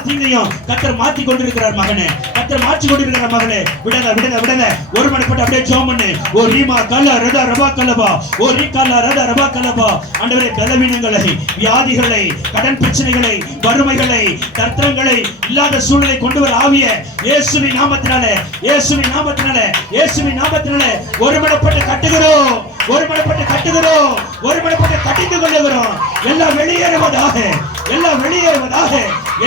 தீங்கையும் கர்த்தர் மாத்தி கொண்டிருக்கிறார். மகனே, கர்த்தர் மாற்றி கொண்டிருக்கிற மகளே, விடாத விடாத விடாத. ஒருமனப்பட்டு அப்படியே ஜெபம் பண்ணு. ஓ ரீமா கல்ல ரத ரபா கலபா, ஓ ரீ கல்ல ரத ரபா கலபா. ஆண்டவரே, பலவீனங்களை, வியாதிகளை, கடன் பிரச்சனைகளை, வறுமைகளை, தர்த்தங்களை, இல்லாத சூழ்நிலை கொண்டு வர ஆவிய இயேசுவின் நாமத்தினாலே, இயேசுவின் நாமத்தினாலே, இயேசுவின் நாமத்தினாலே ஒருமனப்பட்டு கட்டுகிறோம், ஒருமனப்பட்டு கட்டுகிறோம், ஒருமனப்பட்டு கட்டித்துக் கொள்ளுகிறோம். எல்லாம் வெளியேறுவதாக, எல்லாம் வெளியேறுவதாக,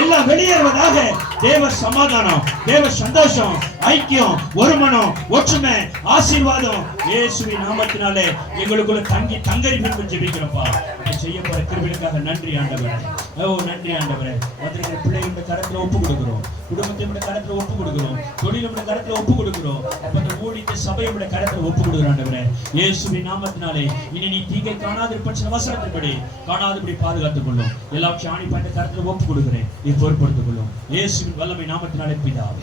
எல்லாம் வெளியேறுவதாக. தேவ சமாதானம், தேவ சந்தோஷம், ஐக்கியம், ஒருமனம், ஒற்றுமை, ஆசீர்வாதம் இயேசுவின் நாமத்தினாலே எங்களுக்குள்ள தங்கி தங்கரிப்பு ஜெபிக்கிறப்பா. செய்ய போற கிருபைக்காக நன்றி ஆண்டவரே. ஓ நன்றி ஆண்டவரே. வந்திருக்கிற பிள்ளைகளுடைய கரத்துல ஒப்பு கொடுக்கிறோம், குடும்பத்தினுடைய கரத்துல ஒப்பு கொடுக்கிறோம், தொழிலுடைய கரத்துல ஒப்பு கொடுக்கிறோம். அப்ப அந்த ஊழியத்தை சபையுடைய கரத்துல ஒப்பு கொடுக்கிறோம் ஆண்டவரே. இயேசுவின் நாமத்தினாலே இனி நீ தீங்கை காணாதிருப்ப வசனத்தின்படி காணாதபடி பாதுகாத்துக் கொள்ளும். எல்லா ஆணி பாட்ட கரத்துல ஒப்பு கொடுக்கிறேன், நீ பொறுப்படுத்திக் கொள்ளும். இயேசுவின் வல்லமை நாமத்தினாலே பிதாவே.